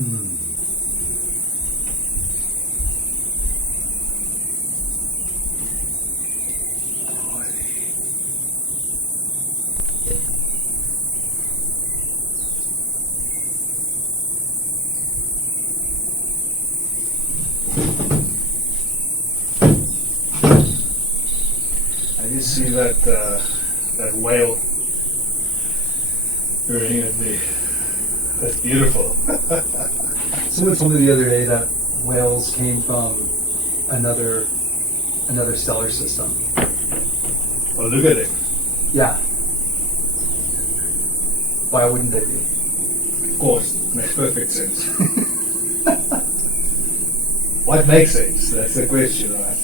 Mm. And you see that that whale running at me. That's beautiful. Someone told me the other day that whales came from another stellar system. Well, look at it. Yeah. Why wouldn't they be? Of course, makes perfect sense. What makes sense? That's the question, right?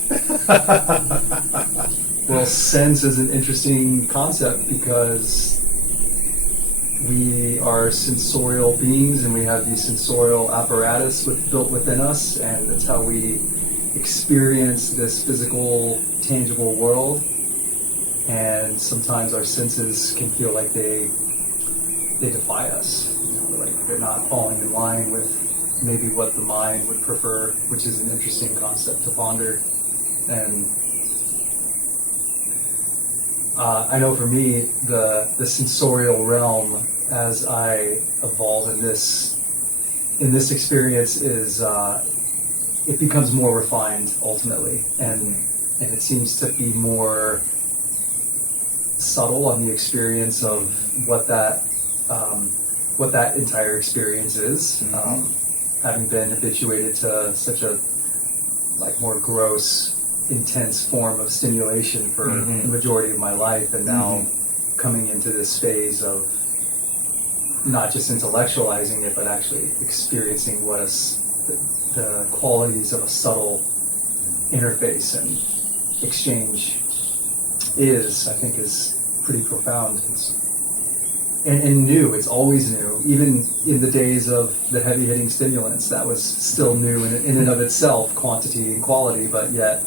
Well, sense is an interesting concept because we are sensorial beings and we have these sensorial apparatus built within us, and that's how we experience this physical, tangible world. And sometimes our senses can feel like they defy us. Like they're not falling in line with maybe what the mind would prefer, which is an interesting concept to ponder. And I know for me, the sensorial realm, as I evolve in this experience, is it becomes more refined ultimately, and it seems to be more subtle on the experience of what that entire experience is. Having been habituated to such a more gross, intense form of stimulation for the majority of my life, and now coming into this phase of not just intellectualizing it, but actually experiencing what the qualities of a subtle interface and exchange is, I think, is pretty profound. And new. It's always new. Even in the days of the heavy-hitting stimulants, that was still new in and of itself, quantity and quality, but yet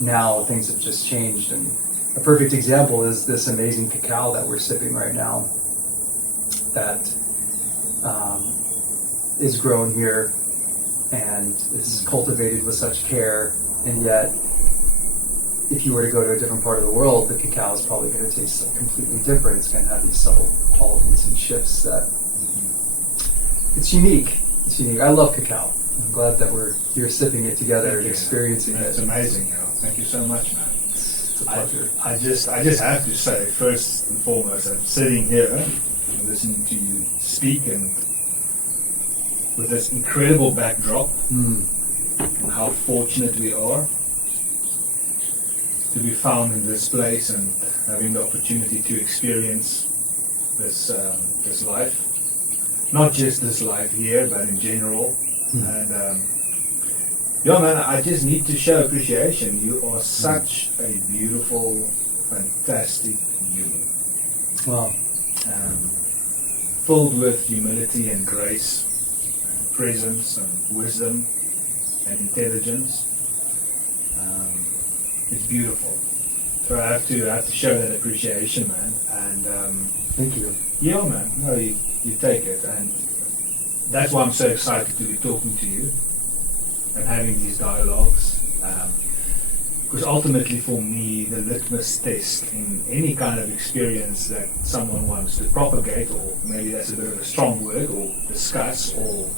now things have just changed. And a perfect example is this amazing cacao that we're sipping right now that is grown here and is cultivated with such care, and yet if you were to go to a different part of the world, the cacao is probably going to taste completely different. It's going to have these subtle qualities and shifts that it's unique. It's unique. I love cacao. I'm glad that we're here sipping it together and experiencing it. It's amazing. Thank you so much, man. It's a pleasure. I just have to say, first and foremost, I'm sitting here and listening to you speak, and with this incredible backdrop, and how fortunate we are to be found in this place and having the opportunity to experience this life. Not just this life here, but in general. And yeah, man, I just need to show appreciation. You are such a beautiful, fantastic human. Wow. Filled with humility and grace, and presence and wisdom and intelligence. It's beautiful. So I have to show that appreciation, man. And thank you. yeah, man. No, you take it, and that's why I'm so excited to be talking to you and having these dialogues. Because ultimately, for me, the litmus test in any kind of experience that someone wants to propagate, or maybe that's a bit of a strong word, or discuss, or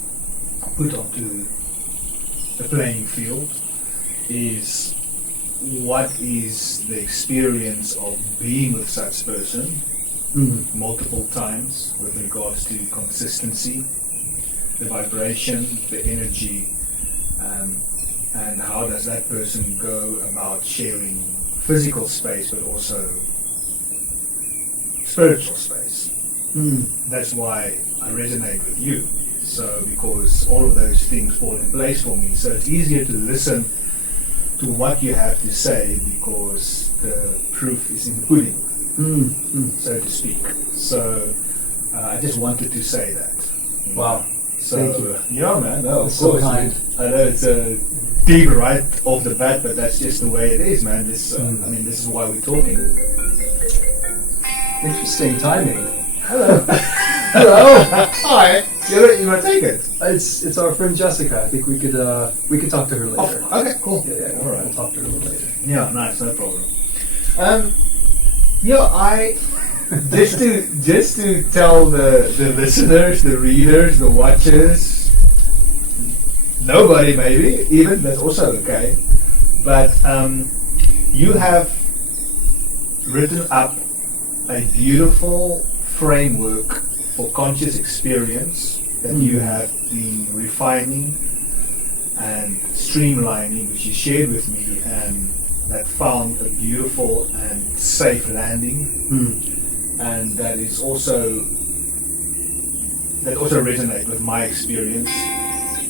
put onto the playing field, is what is the experience of being with such person multiple times with regards to consistency, the vibration, the energy, and how does that person go about sharing physical space but also spiritual space. That's why I resonate with you. So because all of those things fall in place for me, so it's easier to listen to what you have to say because the proof is in the pudding, so to speak. So I just wanted to say that. Wow. So, thank you. Yeah, man. No, of That's course. so kind. I know it's deep right off the bat, but that's just the way it is, man. This, I mean, this is why we're talking. Interesting timing. Hello. Alright, you want to take it? It's our friend Jessica. I think we could talk to her later. Okay, cool. Yeah. All right. We'll talk to her a little later. Yeah, nice, no problem. I just to tell the listeners, the readers, the watchers, nobody maybe even, that's also okay. But you have written up a beautiful framework for conscious experience that you have been refining and streamlining, which you shared with me, and that found a beautiful and safe landing, and that also resonates with my experience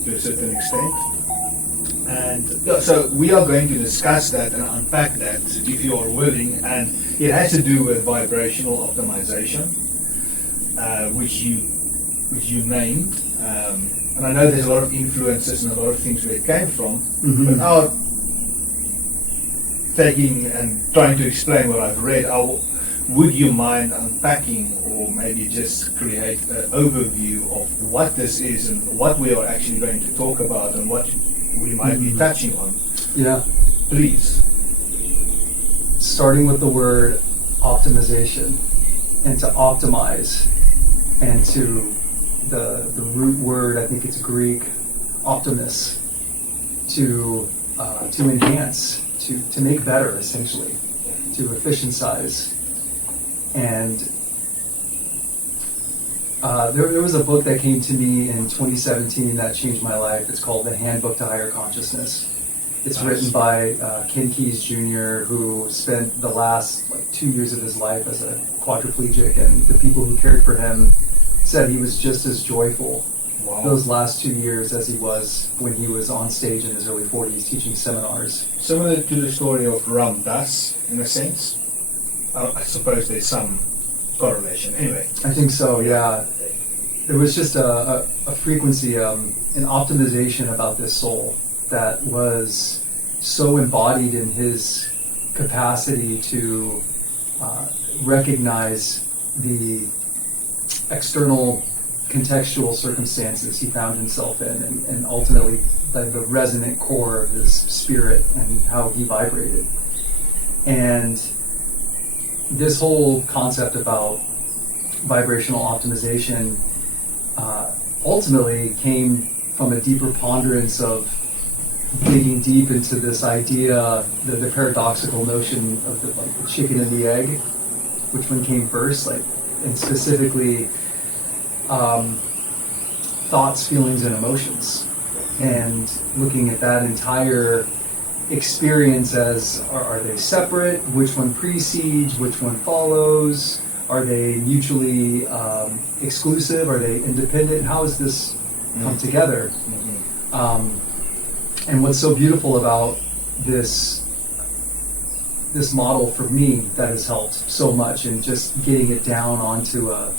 to a certain extent. And so we are going to discuss that and unpack that if you are willing, and it has to do with vibrational optimization, which you named. And I know there's a lot of influences and a lot of things where it came from, without taking and trying to explain what I've read, would you mind unpacking or maybe just create an overview of what this is and what we are actually going to talk about and what we might be touching on? Yeah. Please. Starting with the word optimization, and to optimize, and to the root word, I think it's Greek, optimus, to enhance, to make better, essentially, to efficientize. And there was a book that came to me in 2017 that changed my life. It's called The Handbook to Higher Consciousness. It's written by Ken Keyes Jr., who spent the last 2 years of his life as a quadriplegic, and the people who cared for him said he was just as joyful those last 2 years as he was when he was on stage in his early 40s teaching seminars. Similar to the story of Ram Dass, in a sense. I suppose there's some correlation. Anyway. I think so, yeah. There was just a frequency, an optimization about this soul that was so embodied in his capacity to recognize the external contextual circumstances he found himself in, and ultimately the resonant core of his spirit and how he vibrated. And this whole concept about vibrational optimization ultimately came from a deeper ponderance of digging deep into this idea, the paradoxical notion of the chicken and the egg, which one came first, and specifically thoughts, feelings, and emotions, and looking at that entire experience as, are they separate? Which one precedes? Which one follows? Are they mutually exclusive? Are they independent? How does this come together? And what's so beautiful about this model for me that has helped so much in just getting it down onto a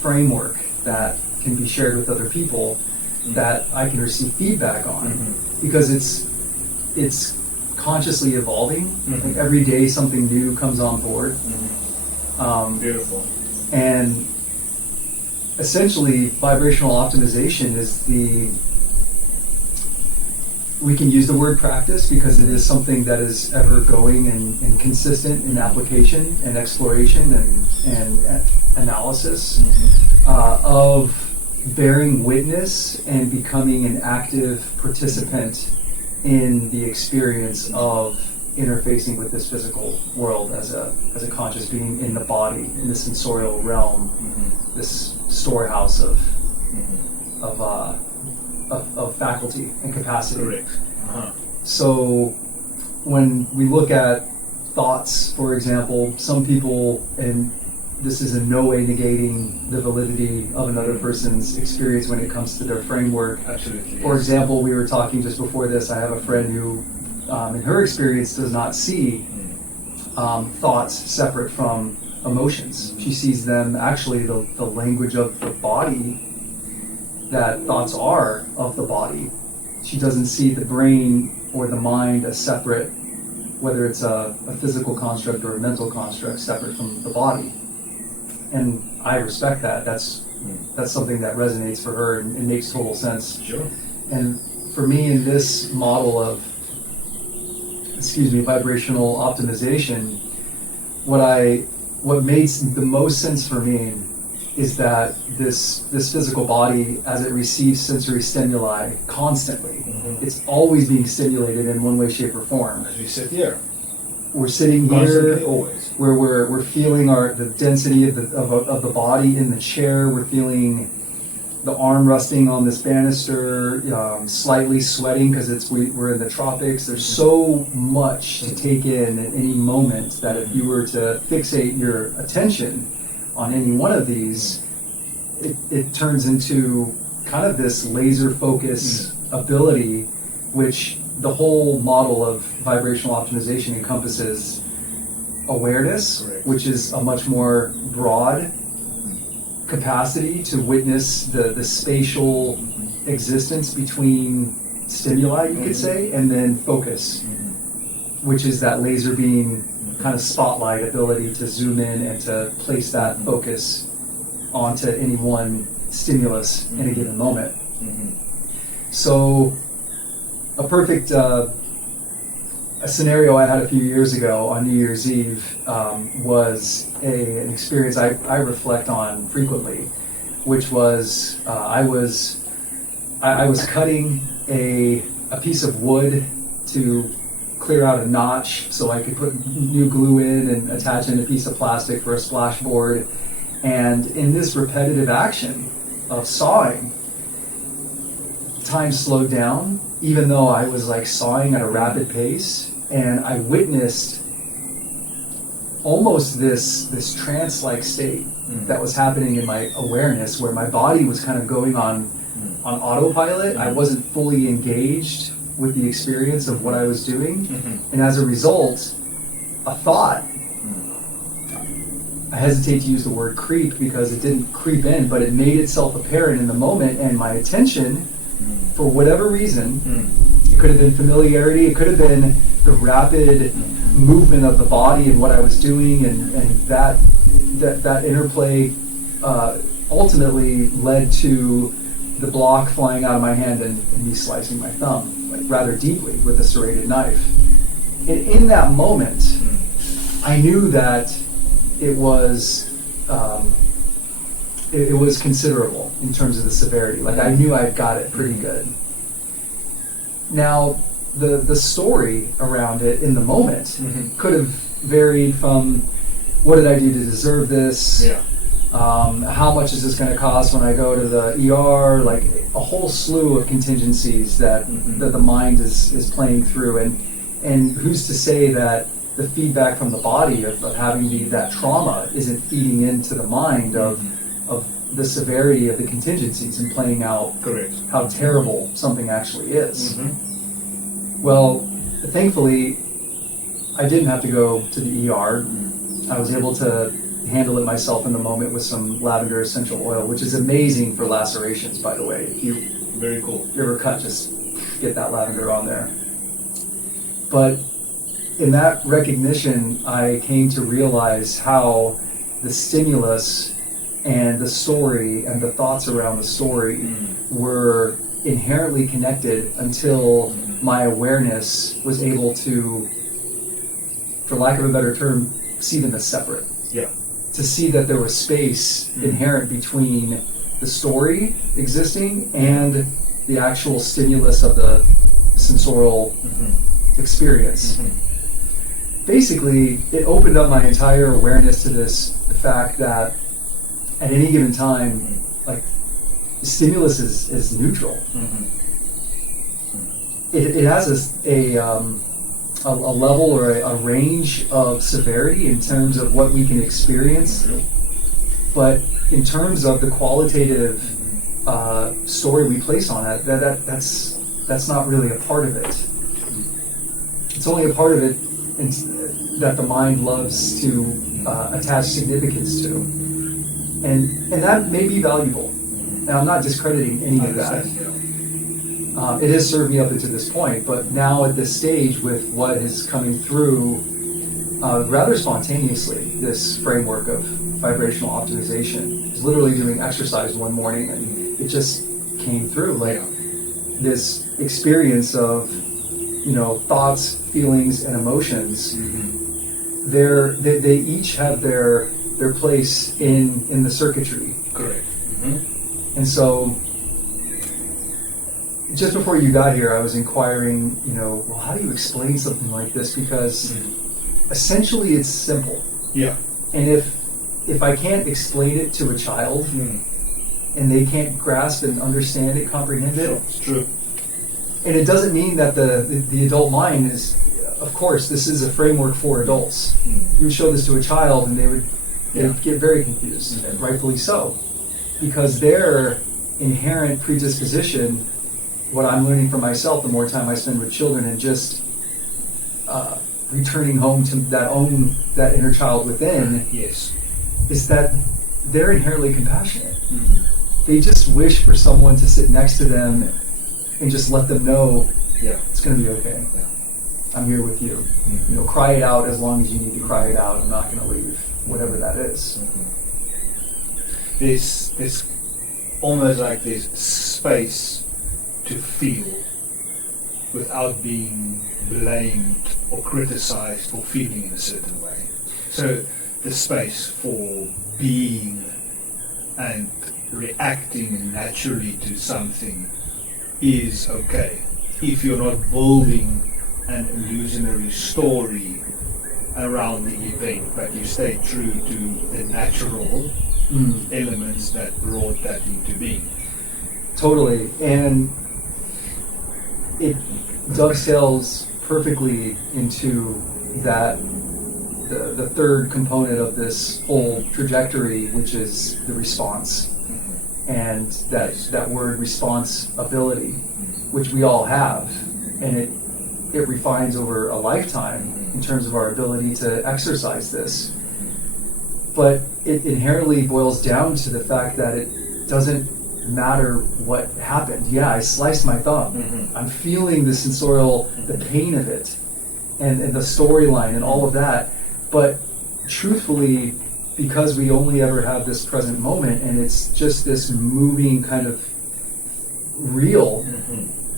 framework that can be shared with other people, that I can receive feedback on, because it's consciously evolving. Like every day something new comes on board. Beautiful. And essentially vibrational optimization is we can use the word practice because it is something that is ever going and consistent in application and exploration and analysis of bearing witness and becoming an active participant in the experience of interfacing with this physical world as a conscious being in the body, in the sensorial realm, this storehouse of faculty and capacity. Correct. So when we look at thoughts, for example, some people, and this is in no way negating the validity of another person's experience when it comes to their framework. Absolutely. For example, we were talking just before this, I have a friend who, in her experience, does not see thoughts separate from emotions. She sees them actually the language of the body, that thoughts are of the body. She doesn't see the brain or the mind as separate, whether it's a physical construct or a mental construct, separate from the body. And I respect that. That's That's something that resonates for her and makes total sense. Sure. And for me, in this model of, vibrational optimization, what makes the most sense for me is that this physical body, as it receives sensory stimuli constantly, it's always being stimulated in one way, shape, or form. As we sit here. We're sitting Constantly, here, always. where we're feeling the density of the body in the chair. We're feeling the arm resting on this banister, slightly sweating because we're in the tropics. There's so much to take in at any moment that if you were to fixate your attention on any one of these, it turns into kind of this laser focus ability, which the whole model of vibrational optimization encompasses awareness, Correct. which is a much more broad capacity to witness the spatial existence between stimuli, you could say, and then focus, which is that laser beam kind of spotlight ability to zoom in and to place that focus onto any one stimulus in a given moment. So a perfect a scenario I had a few years ago on New Year's Eve was an experience I reflect on frequently, which was I was cutting a piece of wood to clear out a notch so I could put new glue in and attach in a piece of plastic for a splashboard. And in this repetitive action of sawing, time slowed down, even though I was like sawing at a rapid pace, and I witnessed almost this trance-like state that was happening in my awareness, where my body was kind of going on autopilot. I wasn't fully engaged with the experience of what I was doing, and as a result, a thought, I hesitate to use the word creep because it didn't creep in, but it made itself apparent in the moment, and my attention, for whatever reason, it could have been familiarity, it could have been the rapid movement of the body and what I was doing, and that interplay ultimately led to the block flying out of my hand and me slicing my thumb, like rather deeply with a serrated knife. And in that moment, I knew that it was considerable in terms of the severity. Like I knew I'd got it pretty good. Now, the story around it in the moment could have varied from what did I do to deserve this? Yeah. How much is this going to cost when I go to the ER? Like a whole slew of contingencies that the mind is playing through, and who's to say that the feedback from the body of having that trauma isn't feeding into the mind of the severity of the contingencies and playing out how terrible something actually is. Well, thankfully, I didn't have to go to the ER. I was able to handle it myself in the moment with some lavender essential oil, which is amazing for lacerations, by the way. If you Very cool. ever cut, just get that lavender on there. But in that recognition, I came to realize how the stimulus and the story and the thoughts around the story were inherently connected until my awareness was able to, for lack of a better term, see them as separate. Yeah. To see that there was space inherent between the story existing and the actual stimulus of the sensorial experience. Basically, it opened up my entire awareness to the fact that at any given time, like, the stimulus is neutral. It has a level or a range of severity in terms of what we can experience, but in terms of the qualitative story we place on it, that's not really a part of it. It's only a part of it that the mind loves to attach significance to, and that may be valuable. Now, I'm not discrediting any of that. It has served me up until this point, but now at this stage, with what is coming through rather spontaneously, this framework of vibrational optimization. I was literally doing exercise one morning, and it just came through, like this experience of, thoughts, feelings, and emotions. They each have their place in the circuitry. Correct. And so, just before you got here, I was inquiring, well, how do you explain something like this? Because essentially it's simple. Yeah. And if I can't explain it to a child, and they can't grasp and understand it, comprehend it, it's true. And it doesn't mean that the adult mind is, of course, this is a framework for adults. You would show this to a child and they would get very confused, and rightfully so. Because their inherent predisposition, what I'm learning for myself the more time I spend with children and just returning home to that inner child within, is that they're inherently compassionate. They just wish for someone to sit next to them and just let them know it's going to be okay. I'm here with you. Cry it out as long as you need to cry it out. I'm not going to leave, whatever that is. It's almost like there's space to feel without being blamed or criticized for feeling in a certain way. So the space for being and reacting naturally to something is okay. If you're not building an illusionary story around the event, but you stay true to the natural elements that brought that into being. Totally. And it dovetails perfectly into that the third component of this whole trajectory, which is the response. And that word responsibility, which we all have, and it refines over a lifetime in terms of our ability to exercise this. But it inherently boils down to the fact that it doesn't matter what happened. Yeah, I sliced my thumb. I'm feeling the sensorial, the pain of it, and the storyline and all of that. But truthfully, because we only ever have this present moment, and it's just this moving kind of reel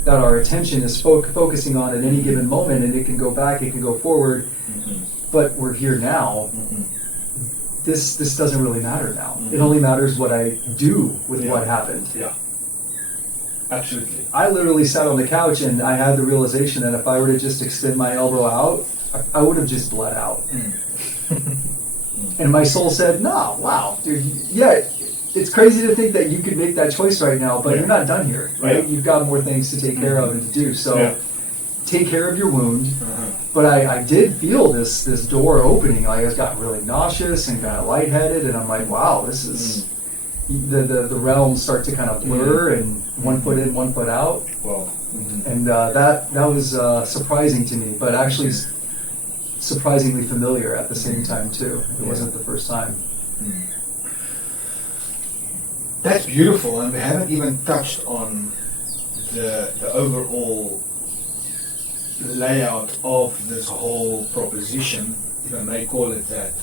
that our attention is focusing on at any given moment, and it can go back, it can go forward, but we're here now. This doesn't really matter now. It only matters what I do with what happened. Yeah, absolutely. I literally sat on the couch and I had the realization that if I were to just extend my elbow out, I would have just bled out. And my soul said, no, wow, dude, it's crazy to think that you could make that choice right now, but you're not done here, right? You've got more things to take care of and to do. So take care of your wound. But I did feel this door opening. Like, I got really nauseous and kind of lightheaded, and I'm like, wow, this is the realms start to kind of blur, and one foot in, one foot out. Wow. And that was surprising to me, but actually surprisingly familiar at the same time too. It wasn't the first time. That's beautiful, and we haven't even touched on the overall layout of this whole proposition, if I may call it that.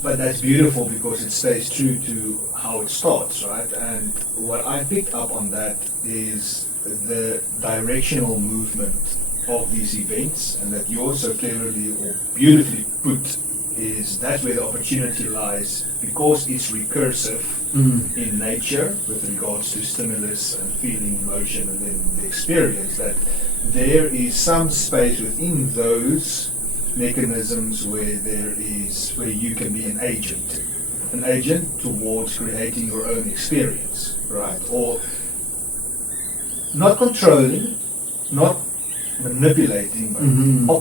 But that's beautiful because it stays true to how it starts, right? And what I picked up on that is the directional movement of these events, and that you also cleverly or beautifully put is that's where the opportunity lies, because it's recursive in nature with regards to stimulus and feeling, emotion, and then the experience, that there is some space within those mechanisms where where you can be an agent towards creating your own experience, right? Or not controlling, not manipulating, but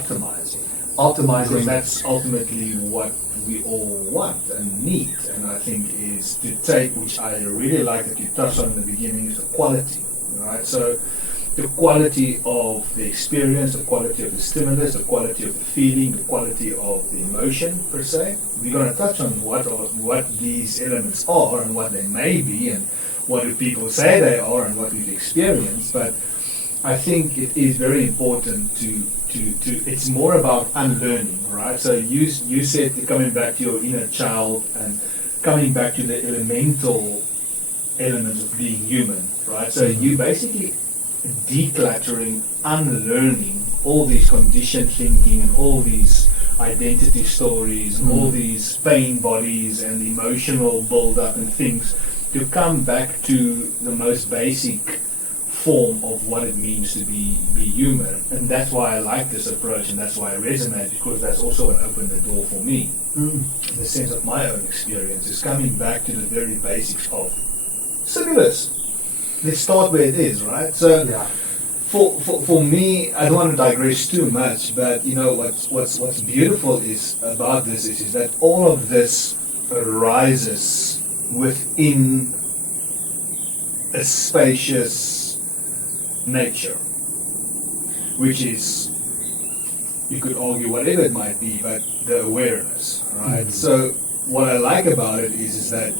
optimizing. Because that's ultimately what we all want and need, and I think is to take, which I really like that you touched on in the beginning, is the quality, right? So the quality of the experience, the quality of the stimulus, the quality of the feeling, the quality of the emotion per se. We're going to touch on what these elements are and what they may be, and what do people say they are, and what we've experienced. But I think it is very important to it's more about unlearning, right? So you said coming back to your inner child and coming back to the elemental elements of being human, right? So you basically decluttering, unlearning all these conditioned thinking and all these identity stories and all these pain bodies and emotional build-up and things to come back to the most basic form of what it means to be human. And that's why I like this approach, and that's why I resonate, because that's also what opened the door for me. In the sense of my own experience is coming back to the very basics of stimulus. Let's start where it is, right? So for me, I don't want to digress too much, but you know what's beautiful is about this is that all of this arises within a spacious nature, which is, you could argue whatever it might be, but the awareness, right? So what I like about it is that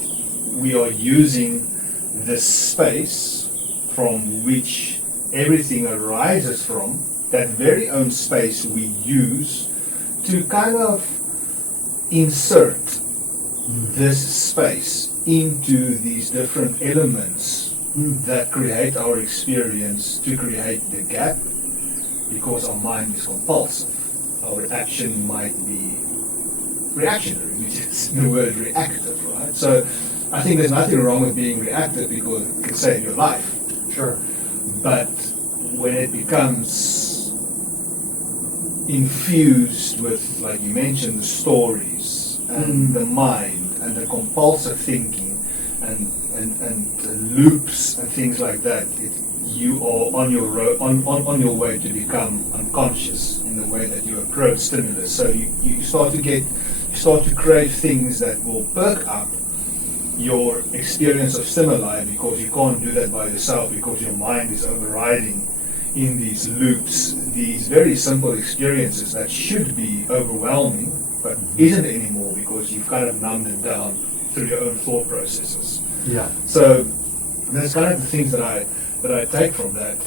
we are using this space from which everything arises from, that very own space we use to kind of insert this space into these different elements that create our experience, to create the gap, because our mind is compulsive. Our action might be reactionary, which is the word reactive, right? So I think there's nothing wrong with being reactive because it can save your life. Sure. But when it becomes infused with, like you mentioned, the stories and the mind and the compulsive thinking and the loops and things like that, you are on your way to become unconscious in the way that you approach stimulus. So you start to crave things that will perk up your experience of stimuli, because you can't do that by yourself, because your mind is overriding in these loops, these very simple experiences that should be overwhelming, but isn't anymore because you've kind of numbed it down through your own thought processes. Yeah. So that's kind of the things that I take from that.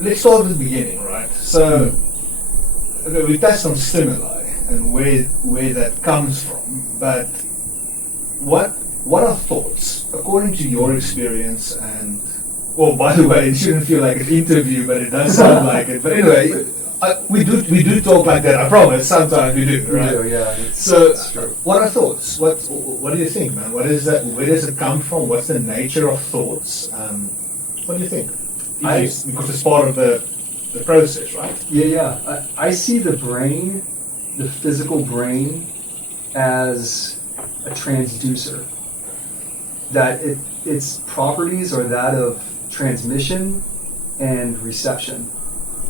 Let's start at the beginning, right? So okay, we touched on stimuli and where that comes from, but what are thoughts according to your experience? And well, by the way, it shouldn't feel like an interview, but it does sound like it. But anyway, we do talk like that. I promise. Sometimes we do, right? We do, yeah. So, true. what are thoughts? What do you think, man? What is that? Where does it come from? What's the nature of thoughts? What do you think? Because it's part of the process, right? Yeah. I see the brain, the physical brain, as a transducer. That its properties are that of transmission and reception.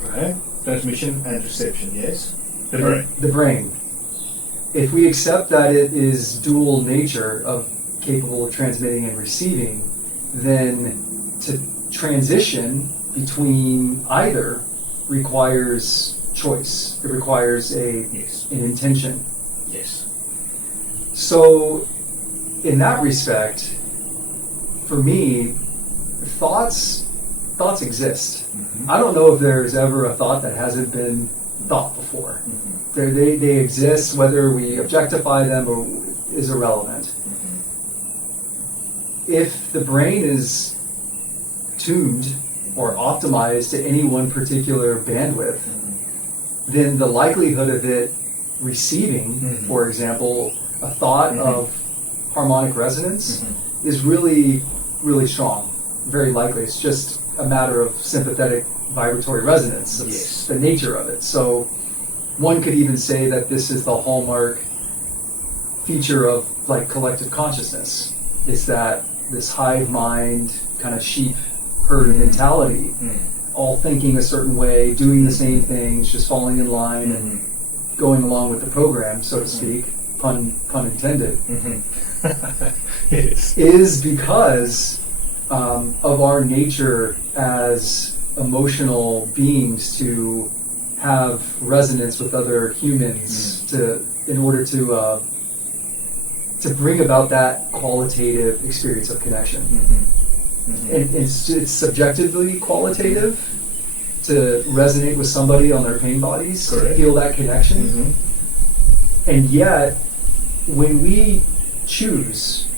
Okay. Transmission and reception, yes. The brain. The brain. If we accept that it is dual nature of capable of transmitting and receiving, then to transition between either requires choice. It requires an intention. Yes. So, in that respect, for me, thoughts exist. I don't know if there's ever a thought that hasn't been thought before. They exist, whether we objectify them or is irrelevant. If the brain is tuned or optimized to any one particular bandwidth, then the likelihood of it receiving, for example, a thought of harmonic resonance is really, really strong. Very likely. It's just a matter of sympathetic vibratory resonance. It's the nature of it. So one could even say that this is the hallmark feature of like collective consciousness. It's that this hive mind kind of sheep herd mentality, all thinking a certain way, doing the same things, just falling in line and going along with the program, so to speak, pun intended, is because of our nature as emotional beings to have resonance with other humans in order to bring about that qualitative experience of connection. and it's subjectively qualitative to resonate with somebody on their pain bodies, to feel that connection. And yet, when we choose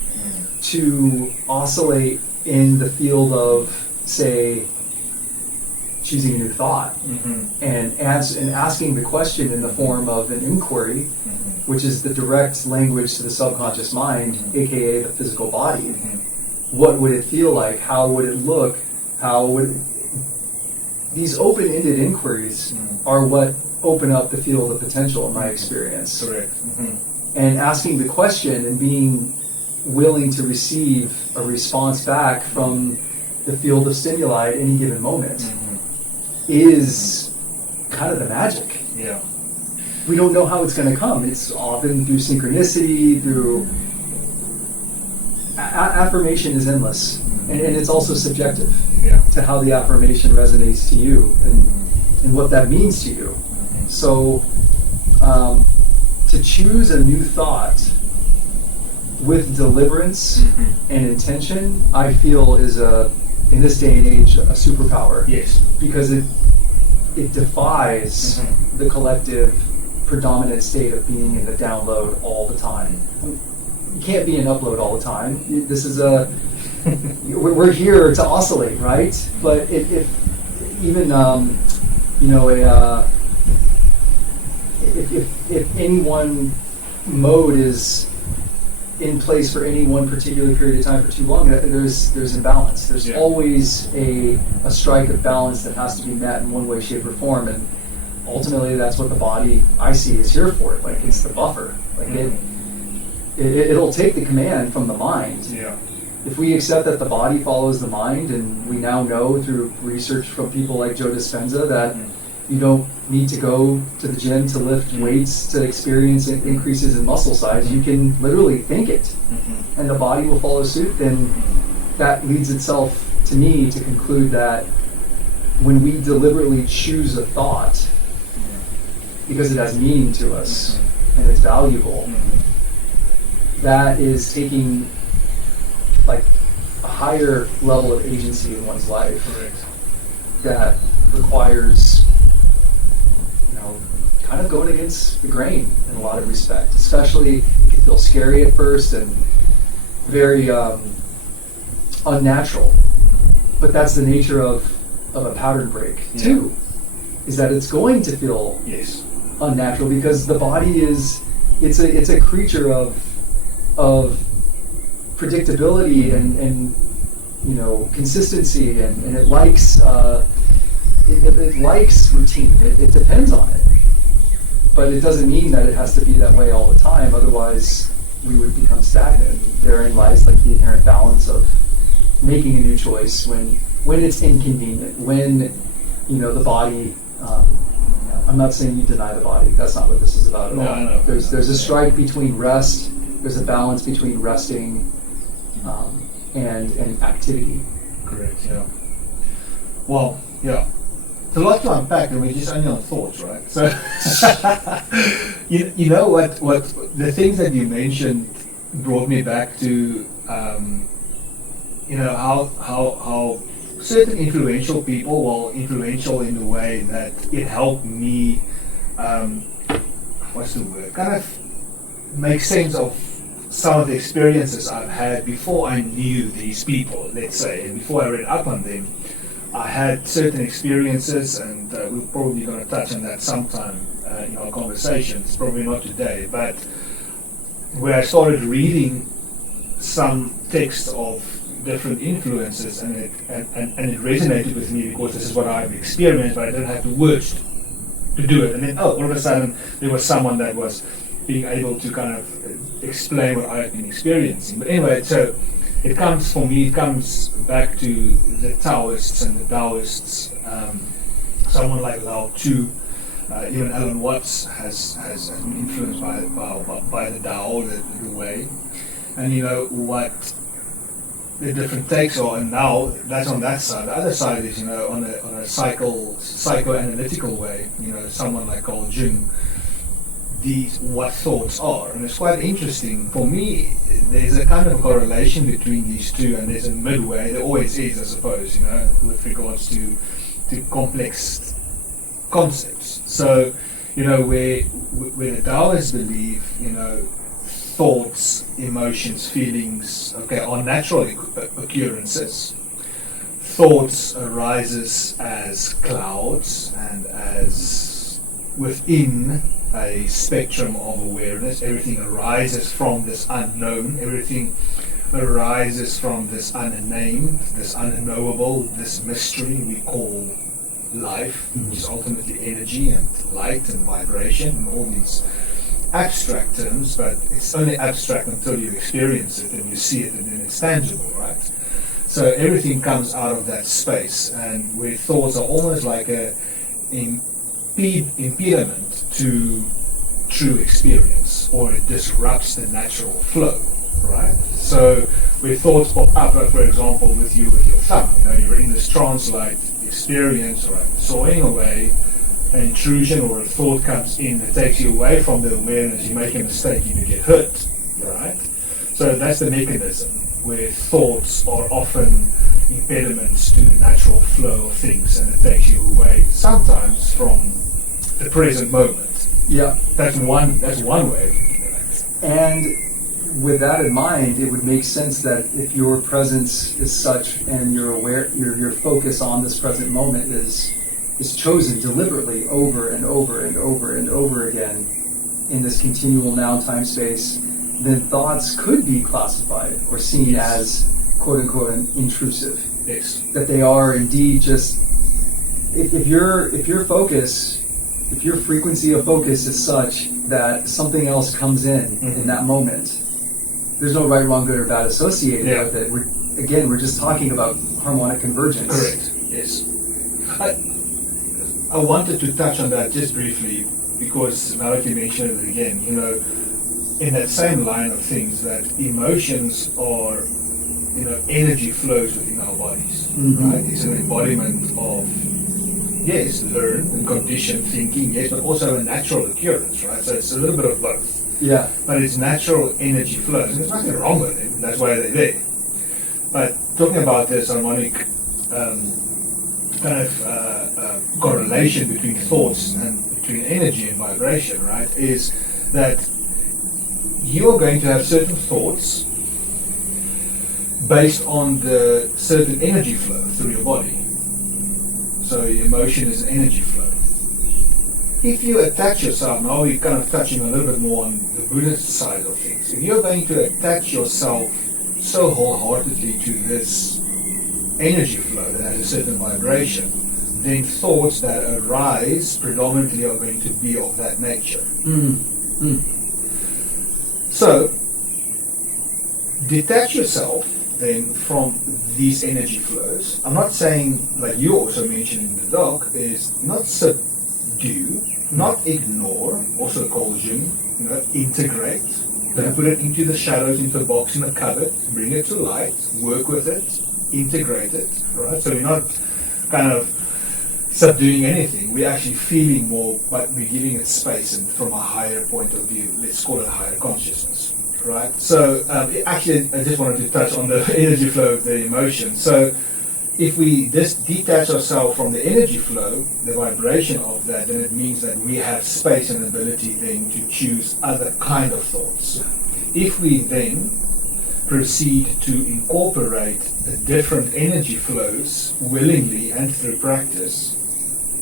to oscillate in the field of, say, choosing a new thought, and asking the question in the form of an inquiry, which is the direct language to the subconscious mind, aka the physical body. What would it feel like? How would it look? These open-ended inquiries are what open up the field of potential in my experience. Correct. And asking the question and being willing to receive a response back from the field of stimuli at any given moment is kind of the magic. Yeah. We don't know how it's going to come. It's often through synchronicity, through affirmation is endless, and it's also subjective to how the affirmation resonates to you and what that means to you. So to choose a new thought with deliverance and intention, I feel is in this day and age, a superpower. Yes. Because it defies the collective predominant state of being in the download all the time. You can't be in upload all the time. This is we're here to oscillate, right? But if any one mode is in place for any one particular period of time for too long, there's imbalance. There's always a strike of balance that has to be met in one way, shape, or form, and ultimately that's what the body, I see, is here for. Like, it's the buffer. Like it'll take the command from the mind. Yeah. If we accept that the body follows the mind, and we now know through research from people like Joe Dispenza that you don't need to go to the gym to lift weights to experience increases in muscle size. You can literally think it, and the body will follow suit. Then that leads itself to me to conclude that when we deliberately choose a thought because it has meaning to us and it's valuable, that is taking like a higher level of agency in one's life. That requires, kind of going against the grain in a lot of respect. Especially, it can feel scary at first and very unnatural. But that's the nature of a pattern break too. Is that it's going to feel unnatural because the body it's a creature of predictability and consistency, and it likes it likes routine. It depends on it, but it doesn't mean that it has to be that way all the time. Otherwise, we would become stagnant. Therein lies like the inherent balance of making a new choice when it's inconvenient. When the body. I'm not saying you deny the body. That's not what this is about at all. No. There's a strike between rest. There's a balance between resting and activity. Correct. Yeah. Well, yeah. It's a lot to unpack, and we're just only on thoughts, right? So, you know what the things that you mentioned brought me back to, how certain influential people, well, influential in the way that it helped me, what's the word? Kind of make sense of some of the experiences I've had before I knew these people, let's say, and before I read up on them. I had certain experiences, and we're probably going to touch on that sometime in our conversations, probably not today, but where I started reading some text of different influences, and it resonated with me because this is what I've experienced, but I didn't have the words to do it. And then, all of a sudden, there was someone that was being able to kind of explain what I've been experiencing. But anyway, so it comes back to the Taoists and the Taoists. Someone like Lao Tzu, even Alan Watts has been influenced by the Tao, the way. And what the different takes are, and now that's on that side. The other side is, on a psychoanalytical way, someone like Carl Jung, what thoughts are. And it's quite interesting. For me, there's a kind of correlation between these two, and there's a midway. There always is, I suppose, with regards to complex concepts. So, where the Taoists believe, thoughts, emotions, feelings, are natural occurrences. Thoughts arises as clouds and as within a spectrum of awareness. Everything arises from this unknown. Everything arises from this unnamed, this unknowable, this mystery we call life, which is ultimately energy and light and vibration and all these abstract terms, but it's only abstract until you experience it and you see it and then it's tangible, right? So everything comes out of that space, and where thoughts are almost like a impediment to true experience, or it disrupts the natural flow, right? So where thoughts pop up, like for example with your thumb, you're in this trance-like experience, right? Sawing away, an intrusion or a thought comes in that takes you away from the awareness, you make a mistake and you get hurt, right? So that's the mechanism, where thoughts are often impediments to the natural flow of things, and it takes you away sometimes from the present moment. Yeah. That's one way of looking at it. And with that in mind, it would make sense that if your presence is such and you're aware, your focus on this present moment is chosen deliberately over and over and over and over again in this continual now time space, then thoughts could be classified or seen as quote unquote intrusive. Yes. That they are indeed just if your frequency of focus is such that something else comes in that moment, there's no right, wrong, good, or bad associated with it. We're just talking about harmonic convergence. Correct. Yes. I wanted to touch on that just briefly because now that you mentioned it again, in that same line of things, that emotions are, energy flows within our bodies, right? It's an embodiment of, yes, learned and conditioned thinking, yes, but also a natural occurrence, right? So it's a little bit of both. Yeah. But it's natural energy flows, and there's nothing wrong with it. That's why they're there. But talking about this harmonic correlation between thoughts and between energy and vibration, right, is that you're going to have certain thoughts based on the certain energy flow through your body. So emotion is energy flow. If you attach yourself, now we're kind of touching a little bit more on the Buddhist side of things, if you're going to attach yourself so wholeheartedly to this energy flow that has a certain vibration, then thoughts that arise predominantly are going to be of that nature. So, detach yourself then from these energy flows. I'm not saying, like you also mentioned in the doc, is not subdue, not ignore, also called Jung, integrate. Don't put it into the shadows, into a box in a cupboard, bring it to light, work with it, integrate it, right? So we're not kind of subduing anything, we're actually feeling more, but we're giving it space, and from a higher point of view, let's call it a higher consciousness, right? So actually, I just wanted to touch on the energy flow of the emotion. So if we just detach ourselves from the energy flow, the vibration of that, then it means that we have space and ability then to choose other kind of thoughts. If we then proceed to incorporate the different energy flows willingly and through practice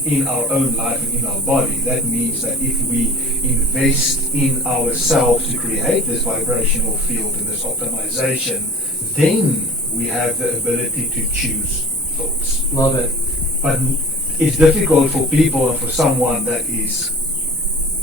in our own life and in our body, that means that if we invest in ourselves to create this vibrational field and this optimization, then we have the ability to choose thoughts. Love it. But it's difficult for people and for someone that is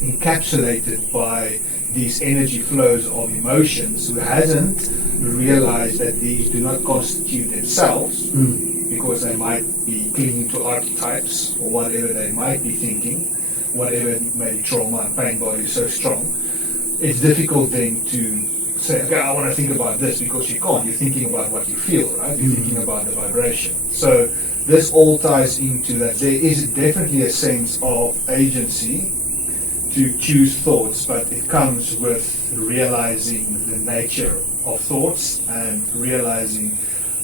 encapsulated by these energy flows of emotions, who hasn't realized that these do not constitute themselves, because they might be clinging to archetypes or whatever they might be thinking, whatever maybe trauma and pain body is so strong. It's difficult then to say, okay, I want to think about this, because you can't. You're thinking about what you feel, right? You're thinking about the vibration. So this all ties into that there is definitely a sense of agency to choose thoughts, but it comes with realizing the nature of thoughts and realizing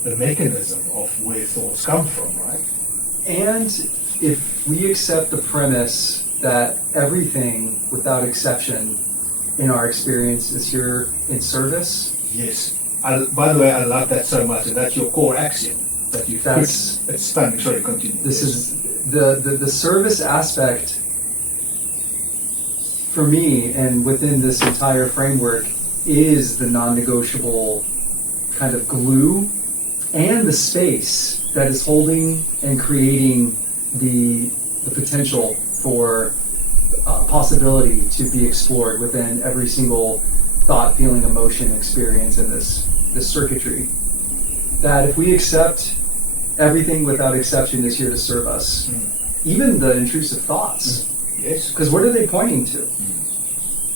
the mechanism of where thoughts come from, right? And if we accept the premise that everything, without exception, in our experience is here in service. Yes. By the way, I love that so much, and that's your core axiom that you. It's stunning. Sorry, continue. This is the service aspect for me, and within this entire framework, is the non-negotiable kind of glue and the space that is holding and creating the potential for possibility to be explored within every single thought, feeling, emotion, experience in this circuitry. That if we accept everything without exception is here to serve us, even the intrusive thoughts. Yes. Because what are they pointing to?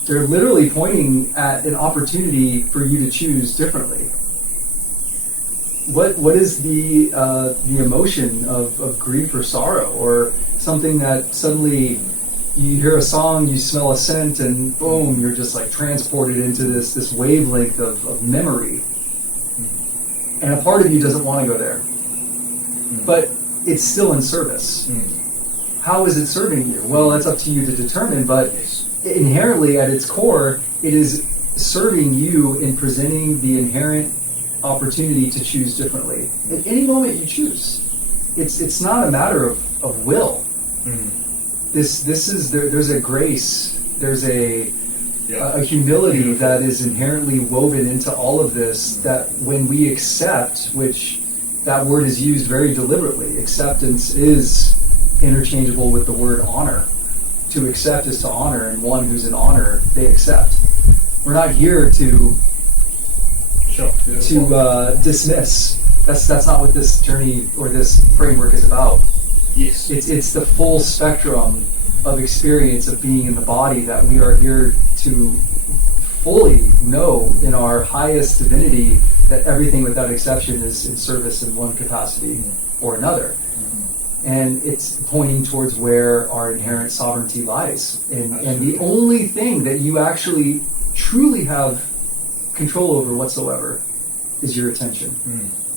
They're literally pointing at an opportunity for you to choose differently. What is the emotion of grief or sorrow, or something that suddenly you hear a song, you smell a scent, and boom, you're just like transported into this wavelength of memory. And a part of you doesn't want to go there. But it's still in service. How is it serving you? Well, that's up to you to determine, but inherently at its core, it is serving you in presenting the inherent opportunity to choose differently. At any moment you choose. It's not a matter of will. This is there's a grace, there's a humility that is inherently woven into all of this, that when we accept, which that word is used very deliberately, acceptance is interchangeable with the word honor. To accept is to honor, and one who's in honor, they accept. We're not here to dismiss. That's not what this journey or this framework is about. Yes. It's the full spectrum of experience of being in the body that we are here to fully know in our highest divinity, that everything without exception is in service in one capacity or another. And it's pointing towards where our inherent sovereignty lies. And the only thing that you actually truly have control over whatsoever is your attention.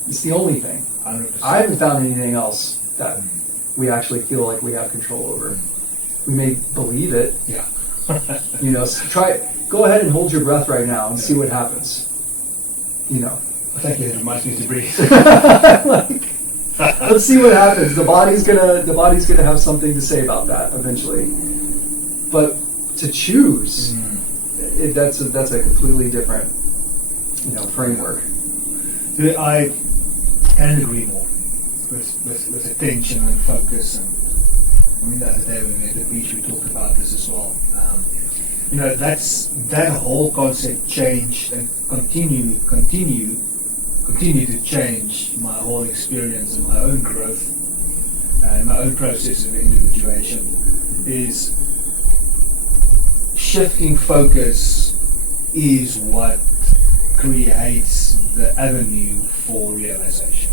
It's the only thing. 100%. I haven't found anything else that we actually feel like we have control over. We may believe it. Yeah. So go ahead and hold your breath right now and see what happens. Thank you. It reminds me to breathe. Let's see what happens. The body's gonna have something to say about that eventually. But to choose, that's a completely different, framework. I can agree more with attention and focus, and the other day when we were at the beach we talked about this as well. That whole concept changed and continue to change my whole experience and my own growth and my own process of individuation. Is shifting focus is what creates the avenue for realization.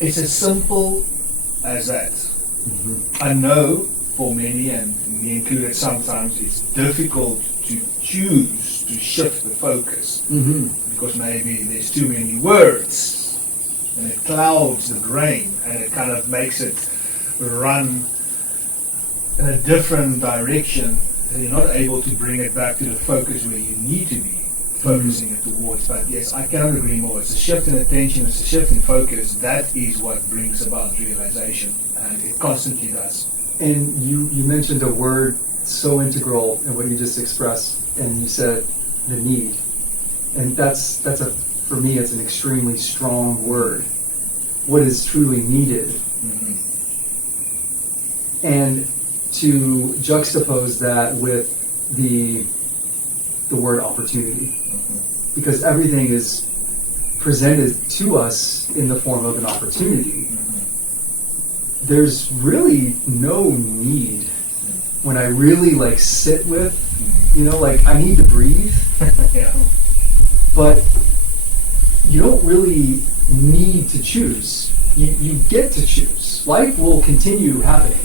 It's as simple as that. I know for many, and me included, sometimes it's difficult to choose to shift the focus because maybe there's too many words and it clouds the brain and it kind of makes it run in a different direction, and you're not able to bring it back to the focus where you need to be focusing it towards. But yes, I cannot agree more. It's a shift in attention, it's a shift in focus. That is what brings about realization, and it constantly does. And you mentioned a word so integral in what you just expressed, and you said the need. And for me, it's an extremely strong word. What is truly needed. And to juxtapose that with the word opportunity, because everything is presented to us in the form of an opportunity. There's really no need when I really sit with, I need to breathe, but you don't really need to choose. You get to choose. Life will continue happening.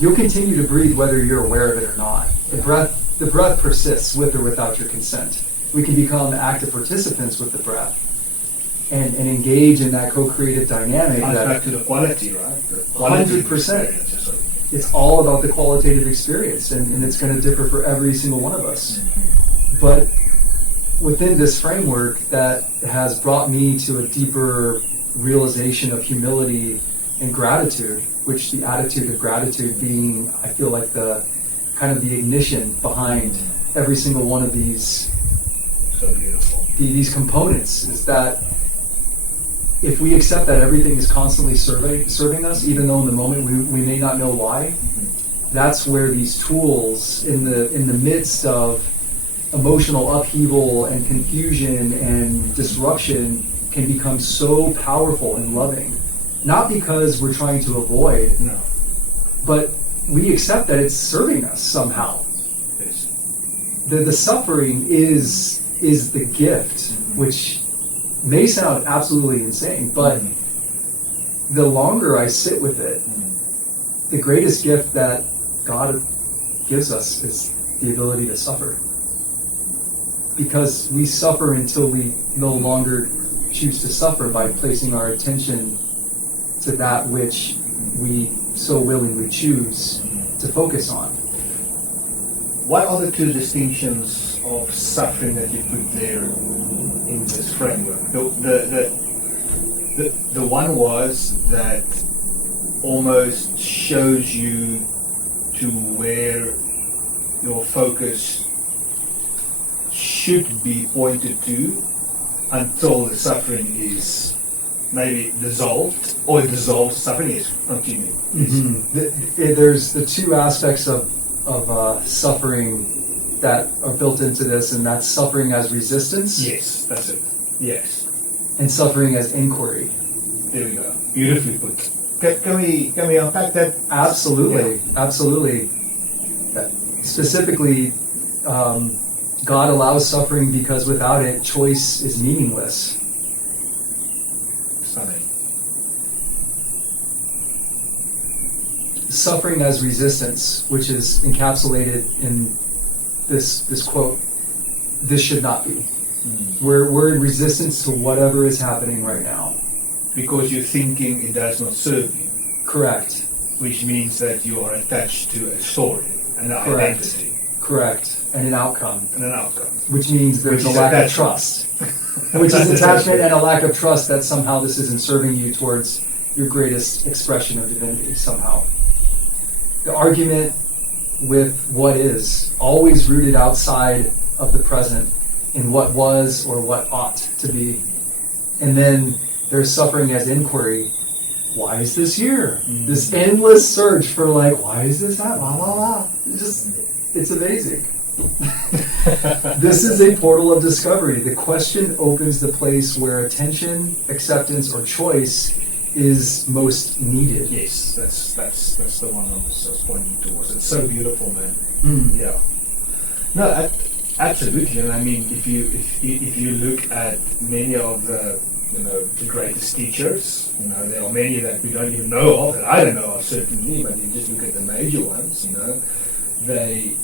You'll continue to breathe whether you're aware of it or not. The breath the breath persists with or without your consent. We can become active participants with the breath and engage in that co-creative dynamic. Comes That back to the quality, right? The quality of 100%. experience or something. It's all about the qualitative experience, and it's going to differ for every single one of us. But within this framework that has brought me to a deeper realization of humility and gratitude, which the attitude of gratitude being, I feel like, the kind of the ignition behind every single one of these So beautiful. these components, is that if we accept that everything is constantly serving us, even though in the moment we may not know why, that's where these tools in the midst of emotional upheaval and confusion and disruption can become so powerful and loving. Not because we're trying to avoid, No. but we accept that it's serving us somehow. Yes. The suffering is the gift, which may sound absolutely insane, but the longer I sit with it, the greatest gift that God gives us is the ability to suffer. Because we suffer until we no longer choose to suffer by placing our attention to that which we so willingly choose to focus on. What are the two distinctions of suffering that you put there in this framework? The one was that almost shows you to where your focus should be pointed to until the suffering is maybe dissolved, or dissolved suffering is continuing. There's the two aspects of suffering that are built into this, and that's suffering as resistance. Yes, that's it. Yes. And suffering as inquiry. There we go. Beautifully put. Can we unpack that? Absolutely, absolutely. Specifically, God allows suffering because without it, choice is meaningless. Stunning. Suffering as resistance, which is encapsulated in this quote, "This should not be." We're in resistance to whatever is happening right now. Because you're thinking it does not serve you, Correct. which means that you are attached to a story, an Correct. identity, Correct. And an outcome, and an outcome. which means there's Which a is lack of attachment. trust. Which is attachment and a lack of trust that somehow this isn't serving you towards your greatest expression of divinity somehow. The argument with what is, always rooted outside of the present in what was or what ought to be. And then there's suffering as inquiry. Why is this here? This endless search for like, why is this that? Blah, blah, blah. It's amazing. This is a portal of discovery. The question opens the place where attention, acceptance, or choice is most needed. Yes, that's the one I was pointing towards. It's so beautiful, man. Yeah. No, absolutely. And I mean, if you look at many of the the greatest teachers, there are many that we don't even know of, that I don't know of certainly, but you just look at the major ones, they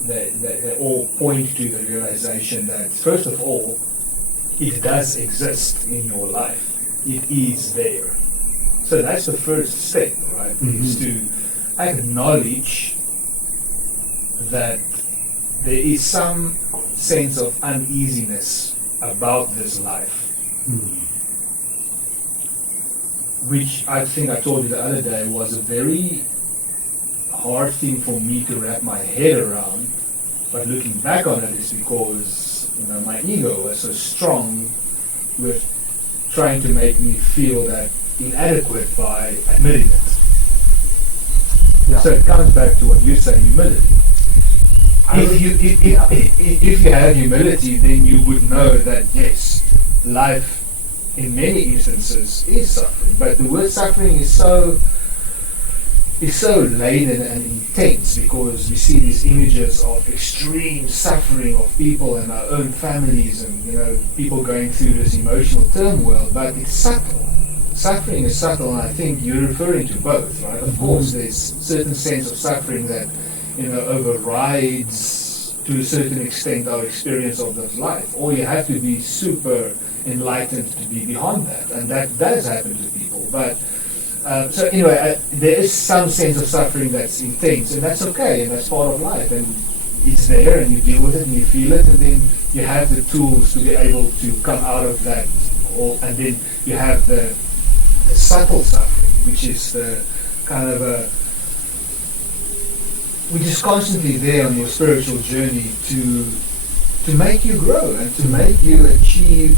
all point to the realization that first of all, it does exist in your life. It is there. So that's the first step, right? Is to acknowledge that there is some sense of uneasiness about this life. Which I think I told you the other day was a very hard thing for me to wrap my head around. But looking back on it is because my ego was so strong with trying to make me feel that inadequate by admitting it. Yeah. So it comes back to what you say, humility. If you have humility, then you would know that yes, life in many instances is suffering, but the word suffering is so laden and intense because we see these images of extreme suffering of people and our own families and people going through this emotional turmoil, but it's subtle. Suffering is subtle, and I think you're referring to both, right? Of course, there's certain sense of suffering that overrides to to a certain extent our experience of this life, or you have to be super enlightened to be beyond that, and that does happen to people. But so anyway, there is some sense of suffering that's intense, and that's okay, and that's part of life, and it's there, and you deal with it, and you feel it, and then you have the tools to be able to come out of that, and then you have the subtle suffering, which is the kind of which is constantly there on your spiritual journey to make you grow and to make you achieve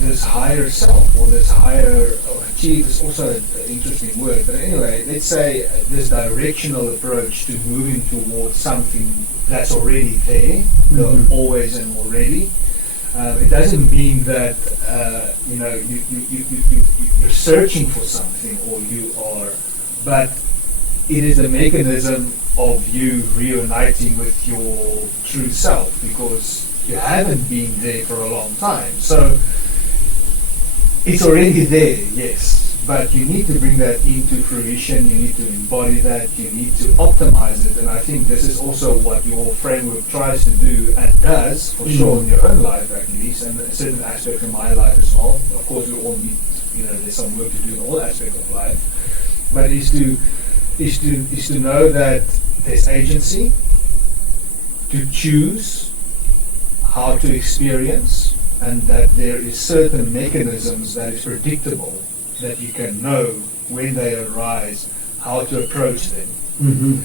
this higher self, or this higher, or achieve is also an interesting word, but anyway, let's say this directional approach to moving towards something that's already there, always and already. It doesn't mean that you're searching for something, or you are, but it is a mechanism of you reuniting with your true self, because you haven't been there for a long time. So it's already there, yes, but you need to bring that into fruition, you need to embody that, you need to optimize it, and I think this is also what your framework tries to do, and does, for sure, in your own life at least, and a certain aspect of my life as well. Of course, we all need, there's some work to do in all aspects of life, but is to know that there's agency to choose how to experience, and that there is certain mechanisms that is predictable, that you can know when they arise, how to approach them.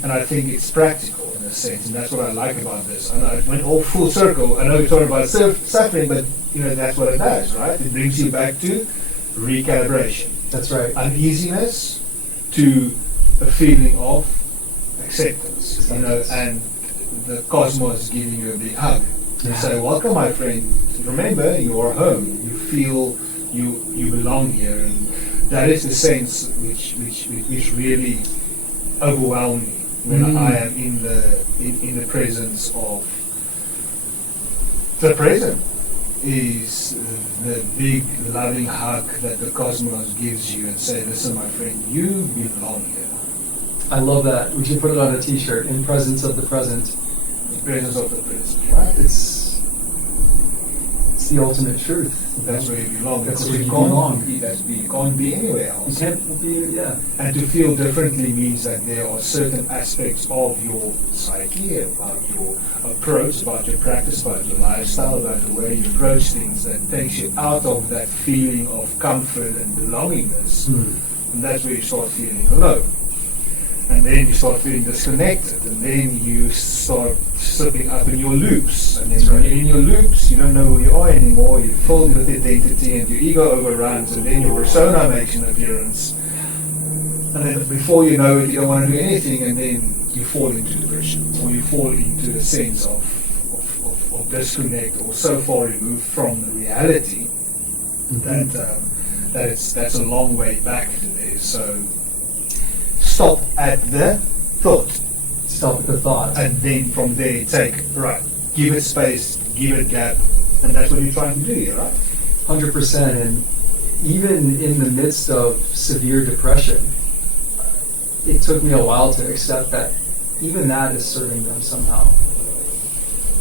And I think it's practical in a sense, and that's what I like about this. And I went all full circle. I know you're talking about suffering, but that's what it does, right? It brings you back to recalibration. That's right. Uneasiness to a feeling of acceptance, and the cosmos giving you a big hug. You say, welcome, my friend. Remember, you are home. You feel you belong here, and that is the sense which really overwhelms me when I am in the presence of the present. Is the big loving hug that the cosmos gives you, and say, listen, my friend, you belong here. I love that. We should put it on a t-shirt. In presence of the present. In presence of the present, right? It's the ultimate truth. That's where you belong. That's because where you can't belong. You can't be anywhere else. You can't be, yeah. And to feel differently means that there are certain aspects of your psyche, about your approach, about your practice, about your lifestyle, about the way you approach things, that takes you out of that feeling of comfort and belongingness. And that's where you start feeling alone. And then you start feeling disconnected, and then you start slipping up in your loops. And then when you're in your loops, you don't know who you are anymore, you're filled with identity, and your ego overruns, and then your persona makes an appearance. And then before you know it, you don't want to do anything, and then you fall into depression, or you fall into a sense of disconnect, or so far removed from the reality that's a long way back to there. So stop at the thought. Stop at the thought. And then from there give it space, give it gap, and that's what you're trying to do here, right? 100%. And even in the midst of severe depression, it took me a while to accept that even that is serving them somehow.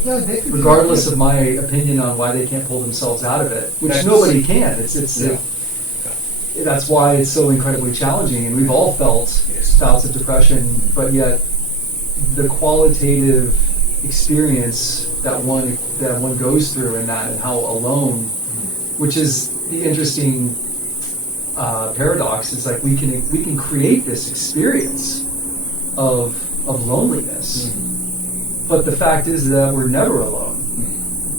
No, definitely. Regardless of my opinion on why they can't pull themselves out of it, which nobody can. That's why it's so incredibly challenging, and we've all felt bouts of depression, but yet the qualitative experience that one goes through in that, and how alone, which is the interesting paradox, is like we can create this experience of loneliness, but the fact is that we're never alone.